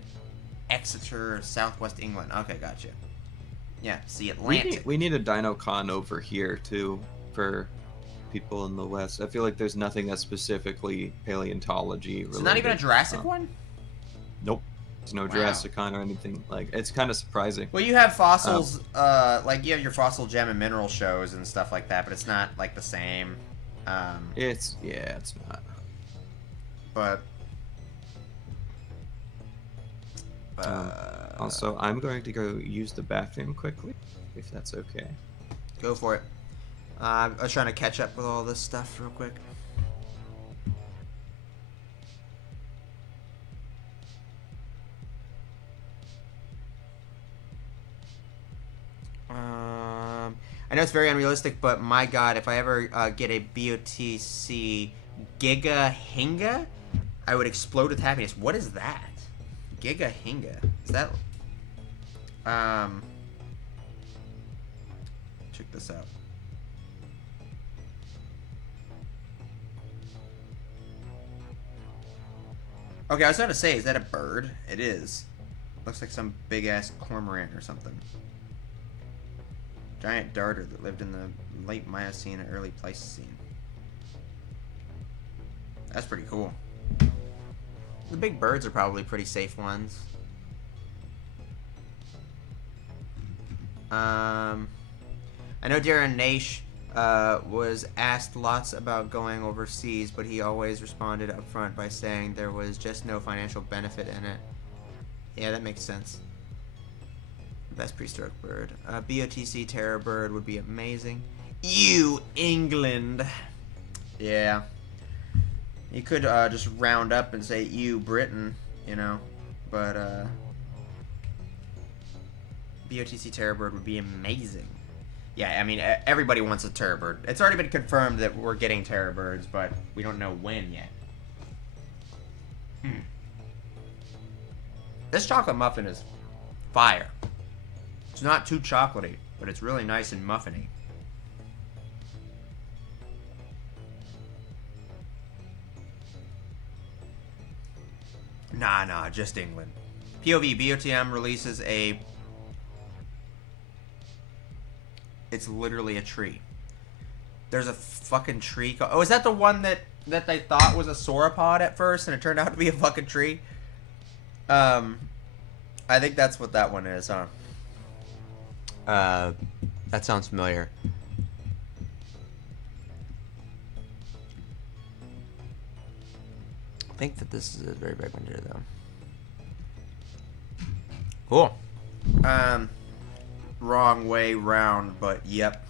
Exeter, Southwest England. Okay, gotcha. Yeah, see Atlantic. We need a DinoCon over here too for people in the West. I feel like there's nothing that's specifically paleontology related. It's not even a Jurassic one? Nope. There's no Jurassic Con or anything. Like, it's kind of surprising. Well, you have fossils, like you have your fossil gem and mineral shows and stuff like that, but it's not like the same. It's not. But Also, I'm going to go use the bathroom quickly, if that's okay. Go for it. I was trying to catch up with all this stuff real quick. I know it's very unrealistic, but my god, if I ever get a BOTC Giga Hinga, I would explode with happiness. What is that? Giga Hinga. Is that... Check this out. Okay, I was about to say, is that a bird? It is. Looks like some big-ass cormorant or something. Giant darter that lived in the late Miocene and early Pleistocene. That's pretty cool. The big birds are probably pretty safe ones. I know Darren Naish was asked lots about going overseas, but he always responded up front by saying there was just no financial benefit in it. Yeah, that makes sense. Best prehistoric bird. BOTC terror bird would be amazing. You, England. Yeah. You could just round up and say you, Britain, you know. But BOTC terror bird would be amazing. Yeah, I mean, everybody wants a terror bird. It's already been confirmed that we're getting terror birds, but we don't know when yet. This chocolate muffin is fire. It's not too chocolatey, but it's really nice and muffiny. Nah, just England. POV, BOTM releases a... It's literally a tree. There's a fucking tree. Oh, is that the one that they thought was a sauropod at first, and it turned out to be a fucking tree? I think that's what that one is, huh? That sounds familiar. I think that this is a very big one here, though. Cool. Wrong way round, but yep.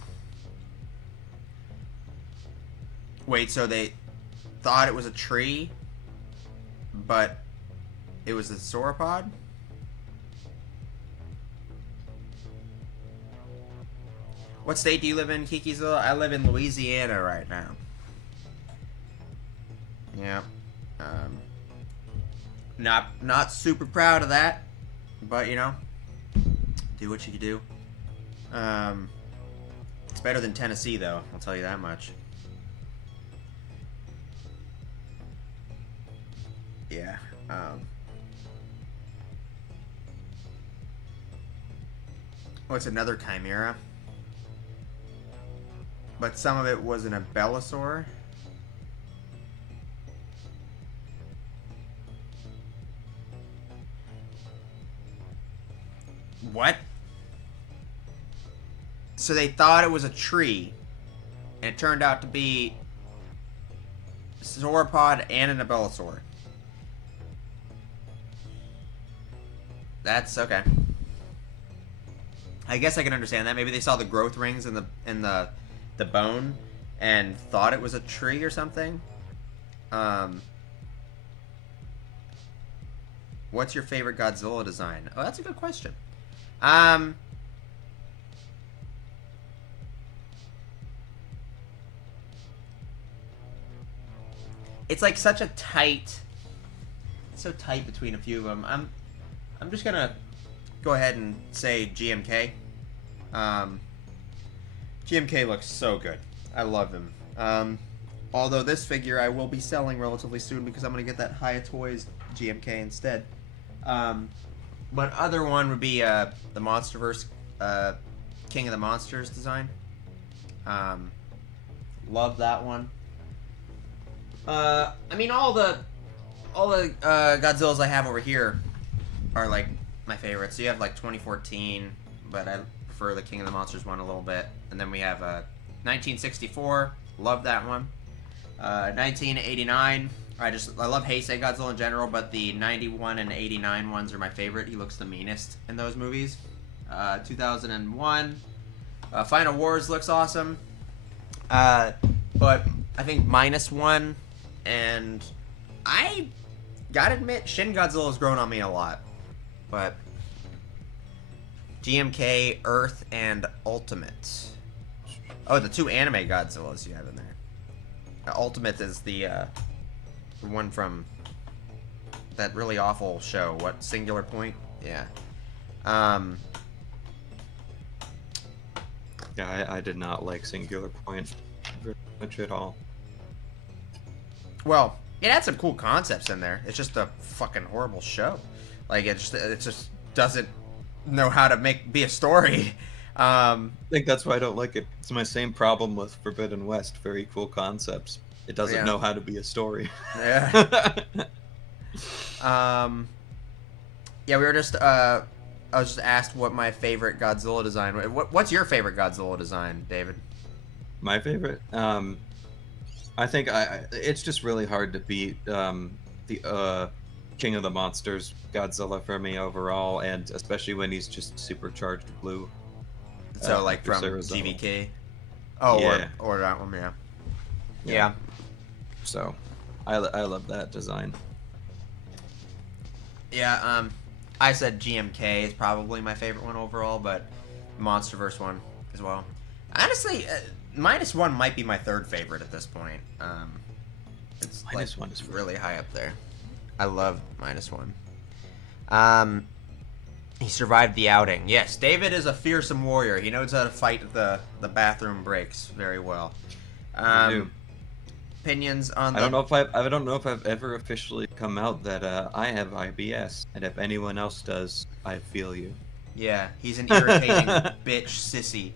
Wait, so they thought it was a tree, but it was a sauropod? What state do you live in, Kikizilla? I live in Louisiana right now. Yeah. Not super proud of that, but you know, do what you can do. It's better than Tennessee, though. I'll tell you that much. Yeah. What's another chimera? but some of it was an Abelisaur. What? So they thought it was a tree, and it turned out to be a sauropod and an Abelisaur. That's okay. I guess I can understand that. Maybe they saw the growth rings in the bone and thought it was a tree or something. What's your favorite Godzilla design? Oh, that's a good question. It's like such a tight, so tight between a few of them. I'm just gonna go ahead and say GMK. GMK looks so good. I love him. Although this figure I will be selling relatively soon because I'm gonna get that Haya Toys GMK instead. But other one would be the MonsterVerse King of the Monsters design. Love that one. I mean all the Godzillas I have over here are like my favorites. So you have like 2014, but I prefer the King of the Monsters one a little bit. And then we have 1964. Love that one. 1989. I love Heisei Godzilla in general, but the 91 and 89 ones are my favorite. He looks the meanest in those movies. 2001. Final Wars looks awesome. But I think -1, and I gotta admit, Shin Godzilla has grown on me a lot. But GMK, Earth, and Ultimate. Oh, the 2 anime Godzillas you have in there. Ultimate is the one from that really awful show. What, Singular Point? Yeah. Yeah, I did not like Singular Point very much at all. Well, it had some cool concepts in there. It's just a fucking horrible show. Like it just doesn't know how to be a story. I think that's why I don't like it. It's my same problem with Forbidden West. Very cool concepts. It doesn't know how to be a story. Yeah. Yeah, we were just I was just asked what my favorite Godzilla design. What's your favorite Godzilla design, David? My favorite? I think it's just really hard to beat the King of the Monsters Godzilla for me overall, and especially when he's just supercharged blue. So like from GVK? Oh, yeah. or that one, yeah. So, I love that design. Yeah, I said GMK is probably my favorite one overall, but MonsterVerse one as well. Honestly, -1 might be my third favorite at this point. It's -1 is really high up there. I love -1. He survived the outing. Yes, David is a fearsome warrior. He knows how to fight the bathroom breaks very well. I do. Opinions on I don't know if I've ever officially come out that I have IBS, and if anyone else does, I feel you. Yeah, he's an irritating bitch sissy.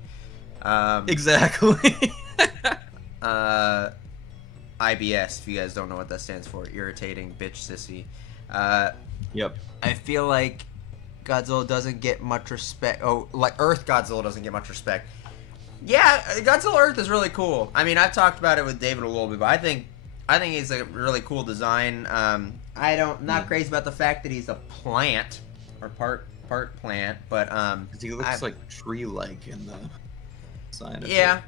Exactly. IBS, if you guys don't know what that stands for, irritating bitch sissy. Yep. I feel like Godzilla doesn't get much respect. Oh, like Earth Godzilla doesn't get much respect. Yeah, Godzilla Earth is really cool. I mean, I've talked about it with David a little bit, but I think it's a really cool design. Not crazy about the fact that he's a plant or part plant, but he looks like tree-like in the design. Yeah.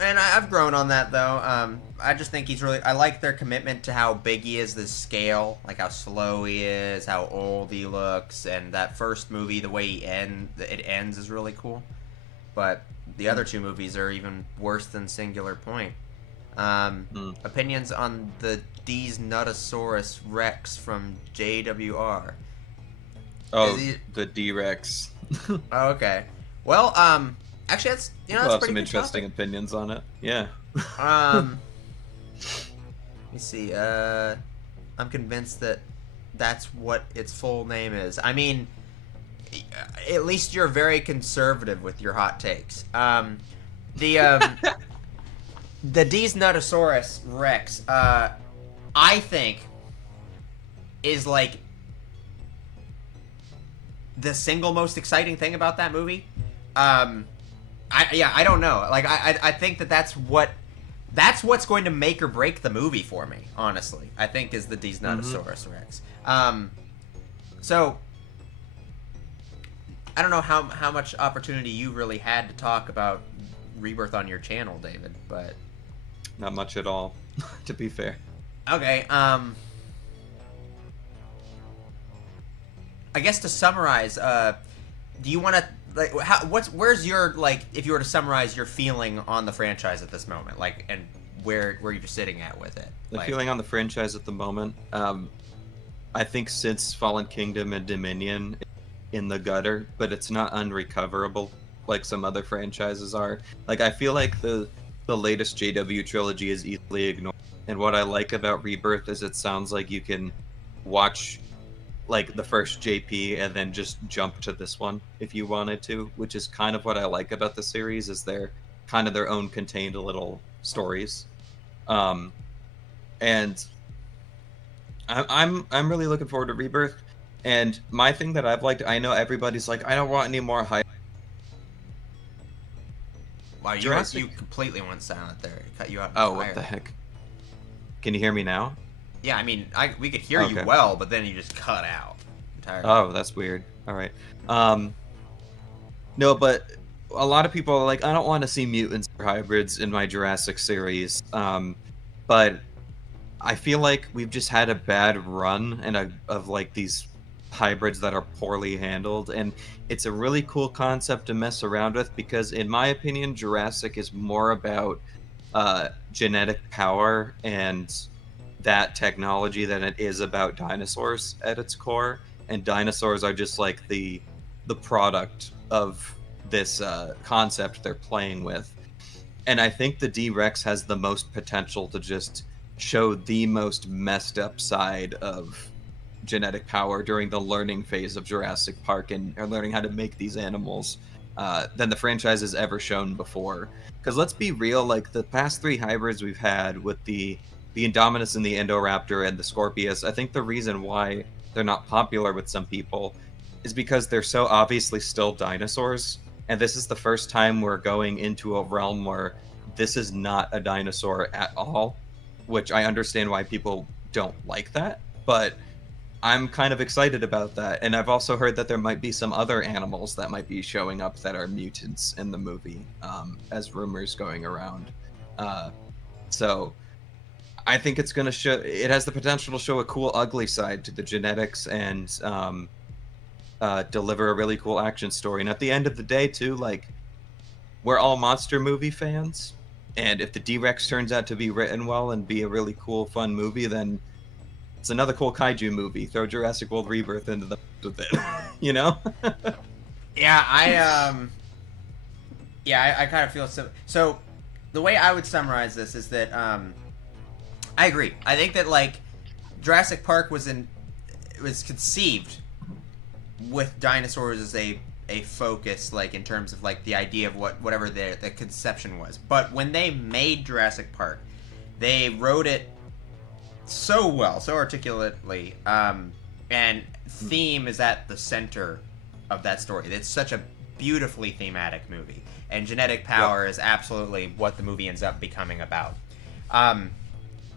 And I've grown on that though. I just think I like their commitment to how big he is, the scale, like how slow he is, how old he looks, and that first movie, the way it ends is really cool. But the other 2 movies are even worse than Singular Point. Opinions on the D's Nutosaurus Rex from JWR. Oh, the D-Rex. Oh, okay. Well, actually, that's We'll that's have pretty some good interesting topic. opinions on it. Yeah. Let me see. I'm convinced that that's what its full name is. I mean, at least you're very conservative with your hot takes. the D's Nutosaurus Rex, I think, is like the single most exciting thing about that movie. I don't know. Like I think that's what's going to make or break the movie for me. Honestly, I think is the D's Nutosaurus Rex. So I don't know how much opportunity you really had to talk about Rebirth on your channel, David, but Not much at all, to be fair. okay. I guess to summarize, do you want to like where's your like if you were to summarize your feeling on the franchise at this moment, like, and where you're sitting at with it? The like, feeling on the franchise at the moment, I think since Fallen Kingdom and Dominion, in the gutter, but it's not unrecoverable like some other franchises are. Like, I feel like the latest JW trilogy is easily ignored, and what I like about Rebirth is it sounds like you can watch like the first JP and then just jump to this one if you wanted to, which is kind of what I like about the series, is they're kind of their own contained little stories. And I'm really looking forward to Rebirth. And my thing that I've liked, I know everybody's like, I don't want any more hype. wow, Jurassic- you completely went silent there. It cut you out. Oh, what entirely. the heck? Can you hear me now? Yeah, I mean, we could hear you Okay. well, but then you just cut out entirely. Oh, that's weird. All right. No, but a lot of people are like, I don't want to see mutants or hybrids in my Jurassic series. But I feel like we've just had a bad run of like these hybrids that are poorly handled, and it's a really cool concept to mess around with because, in my opinion, Jurassic is more about genetic power and that technology than it is about dinosaurs at its core. And dinosaurs are just like the product of this concept they're playing with. And I think the D-Rex has the most potential to just show the most messed up side of genetic power during the learning phase of Jurassic Park and learning how to make these animals than the franchise has ever shown before. Because let's be real, like the past 3 hybrids we've had with the Indominus and the Indoraptor and the Scorpius, I think the reason why they're not popular with some people is because they're so obviously still dinosaurs. And this is the first time we're going into a realm where this is not a dinosaur at all, which I understand why people don't like that, but I'm kind of excited about that. And I've also heard that there might be some other animals that might be showing up that are mutants in the movie, as rumors going around. So I think it's going to show, it has the potential to show a cool ugly side to the genetics and deliver a really cool action story. And at the end of the day, too, like, we're all monster movie fans. And if the D-Rex turns out to be written well and be a really cool, fun movie, then it's another cool kaiju movie. Throw Jurassic World Rebirth into the with it, you know? Yeah, I kind of feel so. The way I would summarize this is that I agree. I think that like Jurassic Park was conceived with dinosaurs as a focus, like in terms of like the idea of whatever the conception was. But when they made Jurassic Park, they wrote it so well, so articulately, and theme is at the center of that story. It's such a beautifully thematic movie, and genetic power is absolutely what the movie ends up becoming about.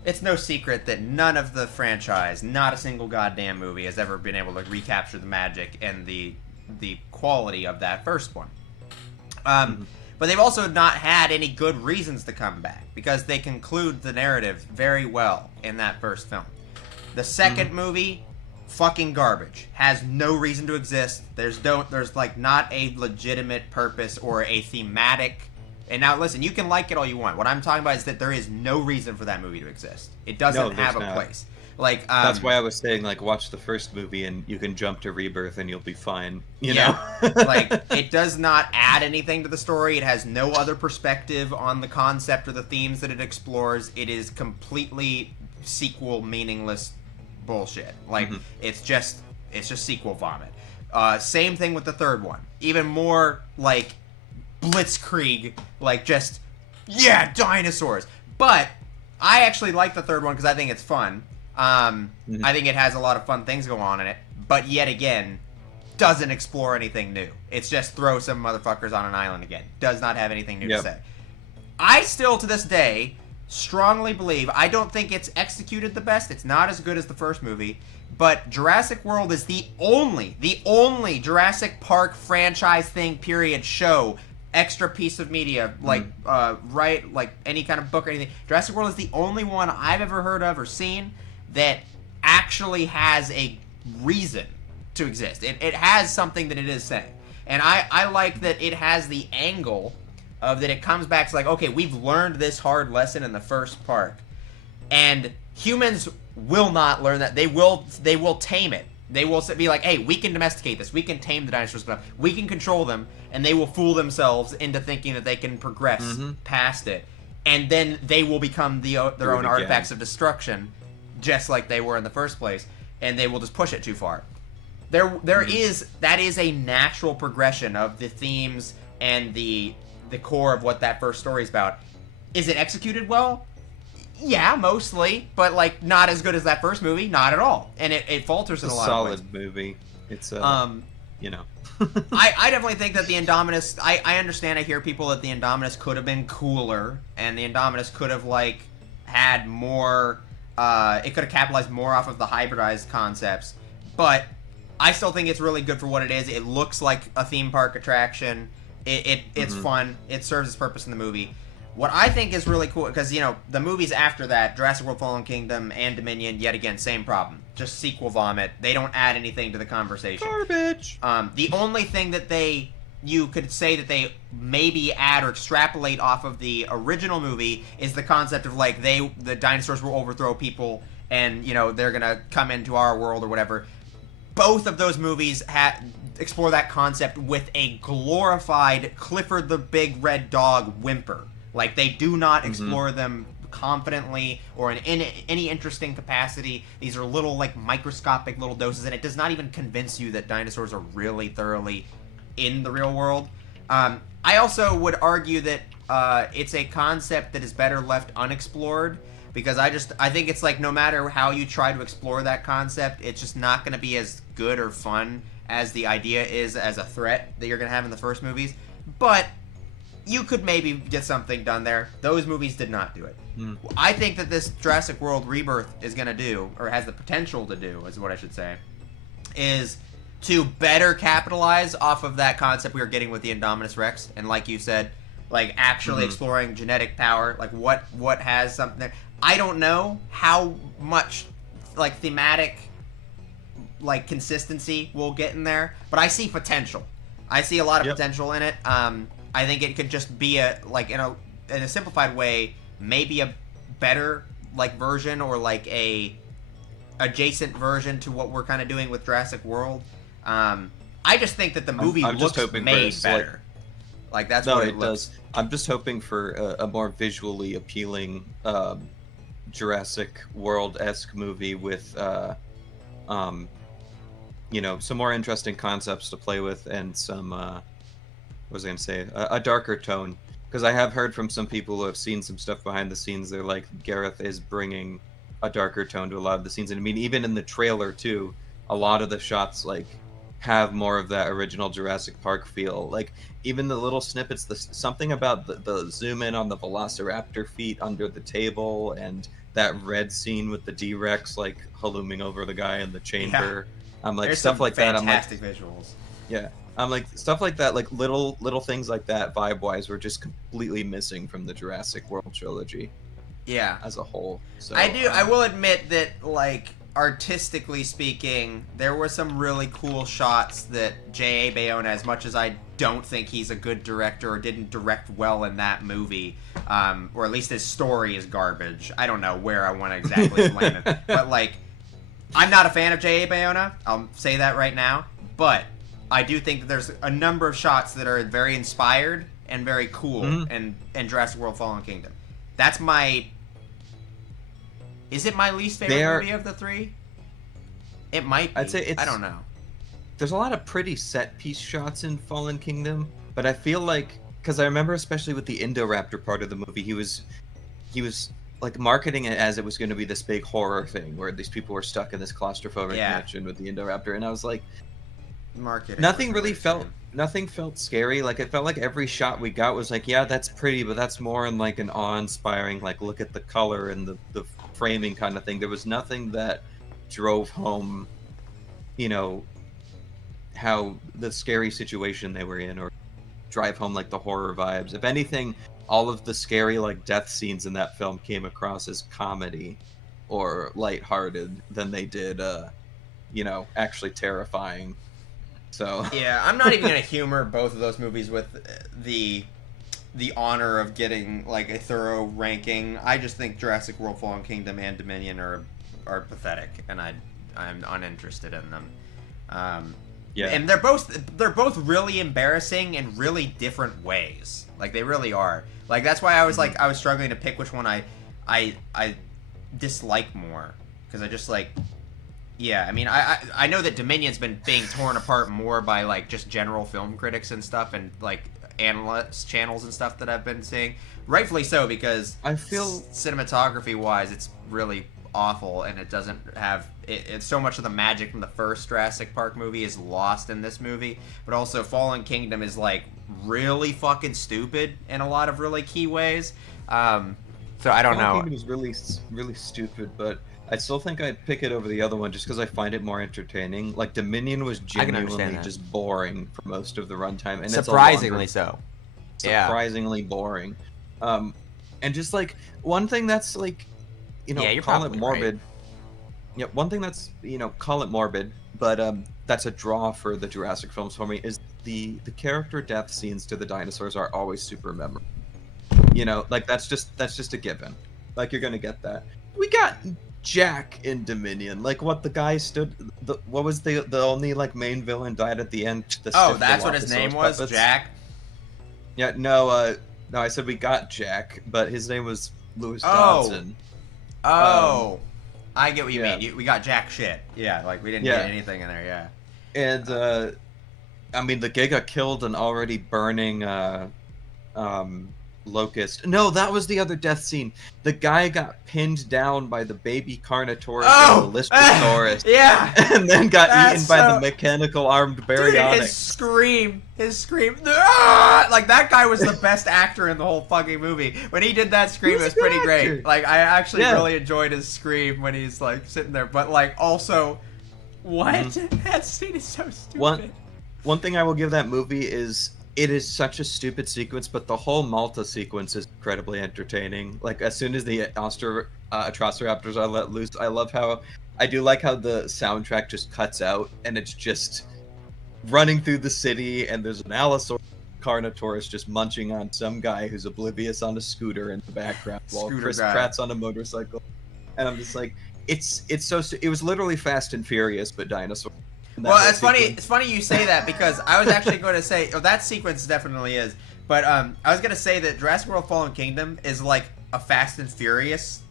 It's no secret that none of the franchise, not a single goddamn movie, has ever been able to recapture the magic and the quality of that first one. But they've also not had any good reasons to come back, because they conclude the narrative very well in that first film. The second movie, fucking garbage. Has no reason to exist. There's like not a legitimate purpose or a thematic. And now listen, you can like it all you want. What I'm talking about is that there is no reason for that movie to exist. It doesn't have a place. Like that's why I was saying, like, watch the first movie and you can jump to Rebirth and you'll be fine. You know? Like, it does not add anything to the story. It has no other perspective on the concept or the themes that it explores. It is completely sequel meaningless bullshit. Like, it's just sequel vomit. Same thing with the third one. Even more like blitzkrieg, like just yeah, dinosaurs. But I actually like the third one because I think it's fun. I think it has a lot of fun things going on in it. But yet again, doesn't explore anything new. It's just throw some motherfuckers on an island again. Does not have anything new to say. I still, to this day, strongly believe, I don't think it's executed the best. It's not as good as the first movie. But Jurassic World is the only Jurassic Park franchise thing, period, show, extra piece of media, like, like any kind of book or anything. Jurassic World is the only one I've ever heard of or seen that actually has a reason to exist. It has something that it is saying. And I like that it has the angle of that it comes back to like, okay, we've learned this hard lesson in the first park. And humans will not learn that. They will tame it. They will be like, hey, we can domesticate this. We can tame the dinosaurs. We can control them. And they will fool themselves into thinking that they can progress past it. And then they will become their own artifacts of destruction, just like they were in the first place. And they will just push it too far. That is a natural progression of the themes and the core of what that first story is about. Is it executed well? Yeah, mostly, but like not as good as that first movie, not at all, and it falters in a lot of ways. Solid movie. It's you know. I definitely think that the Indominus. I understand. I hear people that the Indominus could have been cooler, and the Indominus could have like had more. It could have capitalized more off of the hybridized concepts, but I still think it's really good for what it is. It looks like a theme park attraction. It's fun. It serves its purpose in the movie. What I think is really cool, because, you know, the movies after that, Jurassic World Fallen Kingdom and Dominion, yet again, same problem. Just sequel vomit. They don't add anything to the conversation. Garbage! The only thing that you could say that they maybe add or extrapolate off of the original movie is the concept of, like, the dinosaurs will overthrow people and, you know, they're gonna come into our world or whatever. Both of those movies explore that concept with a glorified Clifford the Big Red Dog whimper. Like, they do not explore them confidently or in any interesting capacity. These are little, like, microscopic little doses, and it does not even convince you that dinosaurs are really thoroughly in the real world. I also would argue that it's a concept that is better left unexplored, because I think it's like no matter how you try to explore that concept, it's just not going to be as good or fun as the idea is as a threat that you're going to have in the first movies. But you could maybe get something done there. Those movies did not do it. I think that this Jurassic World Rebirth is going to do, or has the potential to do, is what I should say, is to better capitalize off of that concept we were getting with the Indominus Rex. And like you said, like actually exploring genetic power, like what has something there. I don't know how much like thematic like consistency we'll get in there, but I see potential. I see a lot of potential in it. I think it could just be in a simplified way, maybe a better like version or like a adjacent version to what we're kind of doing with Jurassic World. I just think that the movie looks made better. Like that's what it looks. I'm just hoping for a more visually appealing Jurassic World-esque movie with you know, some more interesting concepts to play with and some what was I gonna say, a darker tone, because I have heard from some people who have seen some stuff behind the scenes. They're like, Gareth is bringing a darker tone to a lot of the scenes, and I mean even in the trailer too, a lot of the shots like have more of that original Jurassic Park feel. Like even the little snippets, something about the zoom in on the Velociraptor feet under the table, and that red scene with the D-Rex like halluming over the guy in the chamber. I'm like, there's stuff like that. I'm like, fantastic visuals. Yeah, I'm like stuff like that, like little things like that, vibe-wise, were just completely missing from the Jurassic World trilogy. Yeah, as a whole. So I will admit that, like, artistically speaking, there were some really cool shots that J.A. Bayona, as much as I don't think he's a good director or didn't direct well in that movie, or at least his story is garbage. I don't know where I want to exactly blame it, but like, I'm not a fan of J.A. Bayona. I'll say that right now, but I do think that there's a number of shots that are very inspired and very cool in Jurassic World Fallen Kingdom. That's my... Is it my least favorite movie of the three? It might be. I'd say it's... I don't know. There's a lot of pretty set-piece shots in Fallen Kingdom, but I feel like because I remember especially with the Indoraptor part of the movie, he was like marketing it as it was going to be this big horror thing where these people were stuck in this claustrophobic Yeah. mansion with the Indoraptor, and I was like, Marketing. nothing was really insane. nothing felt scary. Like it felt like every shot we got was like, yeah, that's pretty, but that's more in like an awe-inspiring, like look at the color and the framing kind of thing. There was nothing that drove home, you know, how the scary situation they were in, or drive home like the horror vibes. If anything, all of the scary like death scenes in that film came across as comedy or lighthearted than they did actually terrifying. So Yeah, I'm not even gonna humor both of those movies with the honor of getting like a thorough ranking. I just think Jurassic World: Fallen Kingdom and Dominion are pathetic, and I'm uninterested in them. yeah. And they're both really embarrassing in really different ways. Like they really are. Like that's why I was like I was struggling to pick which one I dislike more, because I just like. Yeah, I mean, I know that Dominion's been being torn apart more by, like, just general film critics and stuff, and, like, analyst channels and stuff that I've been seeing. Rightfully so, because I feel cinematography-wise, it's really awful, and it doesn't have... It's so much of the magic from the first Jurassic Park movie is lost in this movie, but also Fallen Kingdom is, like, really fucking stupid in a lot of really key ways. So I don't know. Fallen Kingdom is really, really stupid, but I still think I'd pick it over the other one just because I find it more entertaining. Like Dominion was genuinely just boring for most of the runtime, and surprisingly so. Surprisingly boring. And just like one thing that's like, call it morbid. Right. Yeah, one thing that's call it morbid, but that's a draw for the Jurassic films for me is the character death scenes to the dinosaurs are always super memorable. Like that's just a given. Like you're gonna get that. We got Jack in Dominion. Like what the guy what was the only like main villain died at the end? That's what his name was, puppets. Jack. Yeah, no, I said we got Jack, but his name was Louis Dodson. I get what you mean. We got Jack shit. Yeah, like we didn't get anything in there. Yeah. And I mean, the Giga killed an already burning locust. No, that was the other death scene. The guy got pinned down by the baby Carnotaurus and the Lystrosaurus. Yeah. And then got eaten by the mechanical armed Baryonyx. Dude, his scream. Like that guy was the best actor in the whole fucking movie. When he did that scream, it was pretty great. Like I actually really enjoyed his scream when he's like sitting there. But like also, what? That scene is so stupid. One thing I will give that movie is it is such a stupid sequence, but the whole Malta sequence is incredibly entertaining. Like as soon as the Atrociraptors are let loose, I like how the soundtrack just cuts out and it's just running through the city, and there's an Allosaurus Carnotaurus just munching on some guy who's oblivious on a scooter in the background while Chris Pratt's on a motorcycle, and I'm just like, it was literally Fast and Furious but dinosaurs. Well, it's funny. It's funny you say that because I was actually going to say that sequence definitely is, but I was going to say that Jurassic World: Fallen Kingdom is like a Fast and Furious,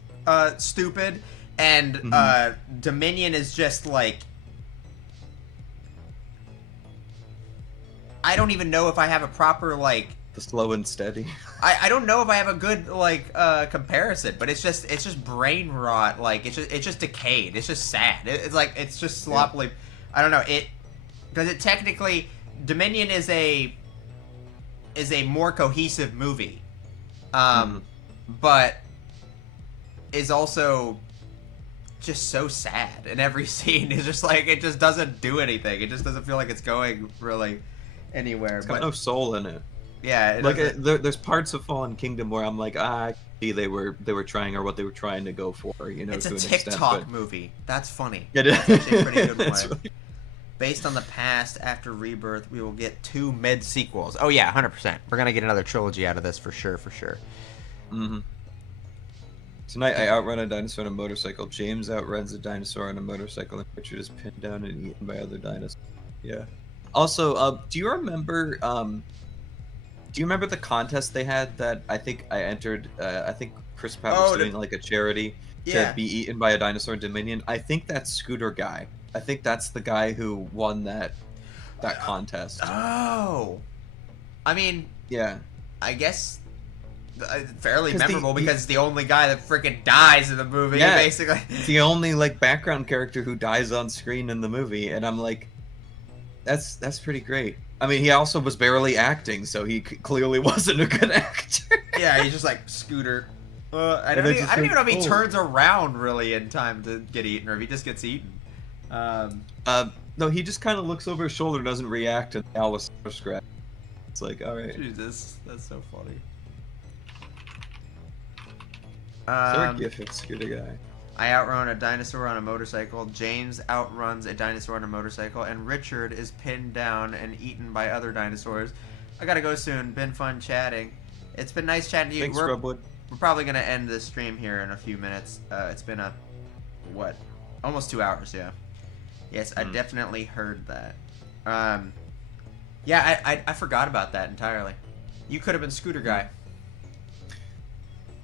stupid, and Dominion is just like I don't even know if I have a proper like the slow and steady. I don't know if I have a good like comparison, but it's just brain rot. Like it's just decayed. It's just sad. It's just sloppily. Yeah. I don't know because it technically Dominion is a more cohesive movie, but is also just so sad. And every scene is just like it just doesn't do anything. It just doesn't feel like it's going really anywhere. It's got no soul in it. Yeah, there's parts of Fallen Kingdom where I'm like, they were trying or what they were trying to go for. It's to a an TikTok extent, movie. That's funny. It is. That's actually a pretty good one. Right. Based on the past, after Rebirth, we will get 2 mid sequels. Oh yeah, 100%. We're gonna get another trilogy out of this for sure. Mm-hmm. Tonight I outrun a dinosaur on a motorcycle. James outruns a dinosaur on a motorcycle, and Richard is pinned down and eaten by other dinosaurs. Yeah. Also, do you remember the contest they had that I think I entered? I think Chris Pratt was doing like a charity to be eaten by a dinosaur in Dominion. I think that's Scooter Guy. I think that's the guy who won that contest. Oh, I mean, yeah. I guess fairly 'Cause memorable because it's the only guy that freaking dies in the movie, Yeah. basically. the only like background character who dies on screen in the movie, and I'm like, that's pretty great. I mean, he also was barely acting, so he clearly wasn't a good actor. Yeah, he's just like Scooter. I And don't, it's even, just I don't even know if like, he oh. turns around really in time to get eaten, or if he just gets eaten. No, he just kind of looks over his shoulder, doesn't react to the Allosaurus scratch. It's like, all right. Jesus, that's so funny. Is there a gif of Scooter Guy? I outrun a dinosaur on a motorcycle. James outruns a dinosaur on a motorcycle, and Richard is pinned down and eaten by other dinosaurs. I gotta go soon. Been fun chatting. It's been nice chatting to you. Thanks, We're Rubwood. probably gonna end this stream here in a few minutes. It's been almost 2 hours. Yeah. Yes, I definitely heard that. Yeah, I forgot about that entirely. You could have been Scooter Guy.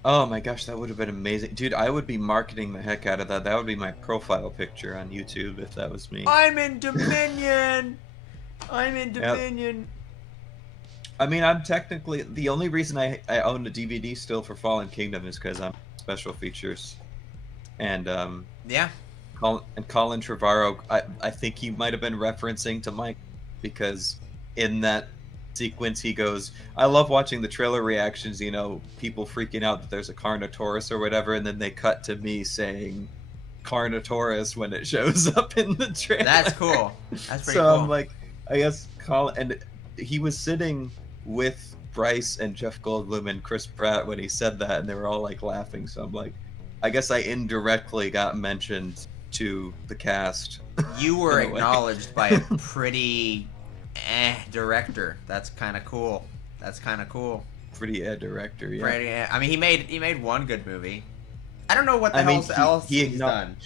Oh my gosh, that would have been amazing. Dude, I would be marketing the heck out of that. That would be my profile picture on YouTube if that was me. I'm in Dominion! I'm in Dominion! I mean, I'm technically... The only reason I own the DVD still for Fallen Kingdom is because I'm special features. And, Yeah. Colin Trevorrow, I think he might have been referencing to Mike, because in that sequence he goes, I love watching the trailer reactions, you know, people freaking out that there's a Carnotaurus or whatever, and then they cut to me saying Carnotaurus when it shows up in the trailer. That's cool. That's pretty so cool. I'm like, I guess Colin, and he was sitting with Bryce and Jeff Goldblum and Chris Pratt when he said that, and they were all like laughing, so I'm like, I guess I indirectly got mentioned to the cast. You were acknowledged by a pretty director. That's kind of cool. That's kind of cool. Pretty director, yeah. Pretty, I mean, he made one good movie. I don't know what the hell else he's done.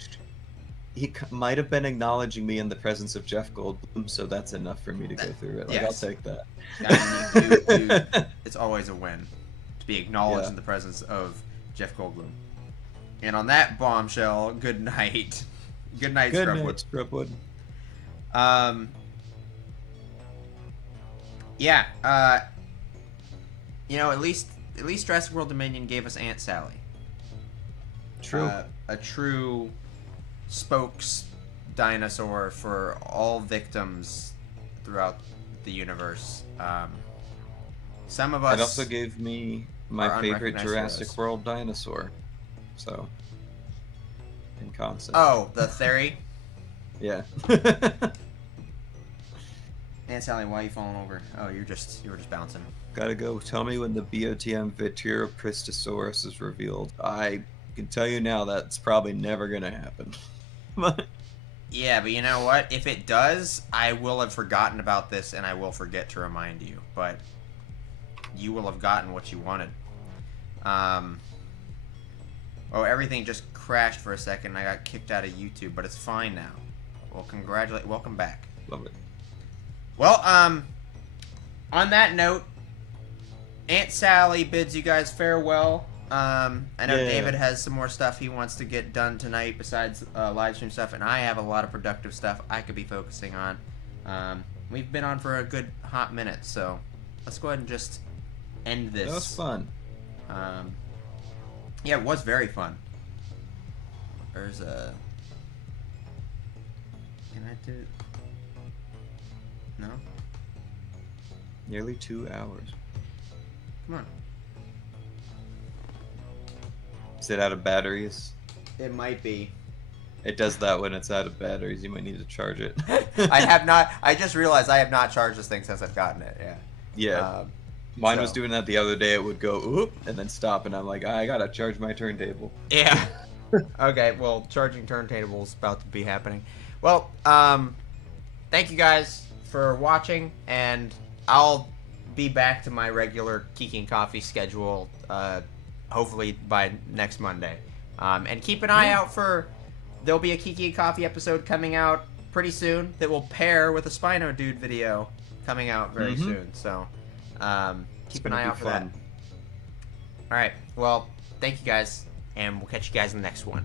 He might have been acknowledging me in the presence of Jeff Goldblum, so that's enough for me to go through it. Like, yes. I'll take that. I mean, it's always a win to be acknowledged in the presence of Jeff Goldblum. And on that bombshell, good night. Good night, Scrubwood. Yeah. You know, at least Jurassic World Dominion gave us Aunt Sally. True. A true spokes dinosaur for all victims throughout the universe. Some of us. It also gave me my favorite Jurassic heroes. World dinosaur. So, in concept. Oh, the theory. Yeah. Aunt Sally, why are you falling over? Oh, you were just bouncing. Gotta go. Tell me when the BOTM Viteropristosaurus is revealed. I can tell you now that's probably never gonna happen. Yeah, but you know what? If it does, I will have forgotten about this, and I will forget to remind you. But you will have gotten what you wanted. Oh, everything just crashed for a second. I got kicked out of YouTube, but it's fine now. Well, welcome back. Love it. Well, on that note, Aunt Sally bids you guys farewell. I know David has some more stuff he wants to get done tonight besides live stream stuff, and I have a lot of productive stuff I could be focusing on. We've been on for a good hot minute, so let's go ahead and just end this. That was fun. Yeah, it was very fun. There's a... Can I do... No? Nearly 2 hours. Come on. Is it out of batteries? It might be. It does that when it's out of batteries. You might need to charge it. I have not... I just realized I have not charged this thing since I've gotten it, yeah. Yeah. Mine was doing that the other day. It would go, oop, and then stop, and I'm like, I gotta charge my turntable. Yeah. Okay, well, charging turntable's about to be happening. Well, thank you guys for watching, and I'll be back to my regular Kiki and Coffee schedule, hopefully by next Monday. And keep an eye out for... There'll be a Kiki and Coffee episode coming out pretty soon that will pair with a Spino Dude video coming out very soon, so... keep an eye out for that. Alright, well, thank you guys, and we'll catch you guys in the next one.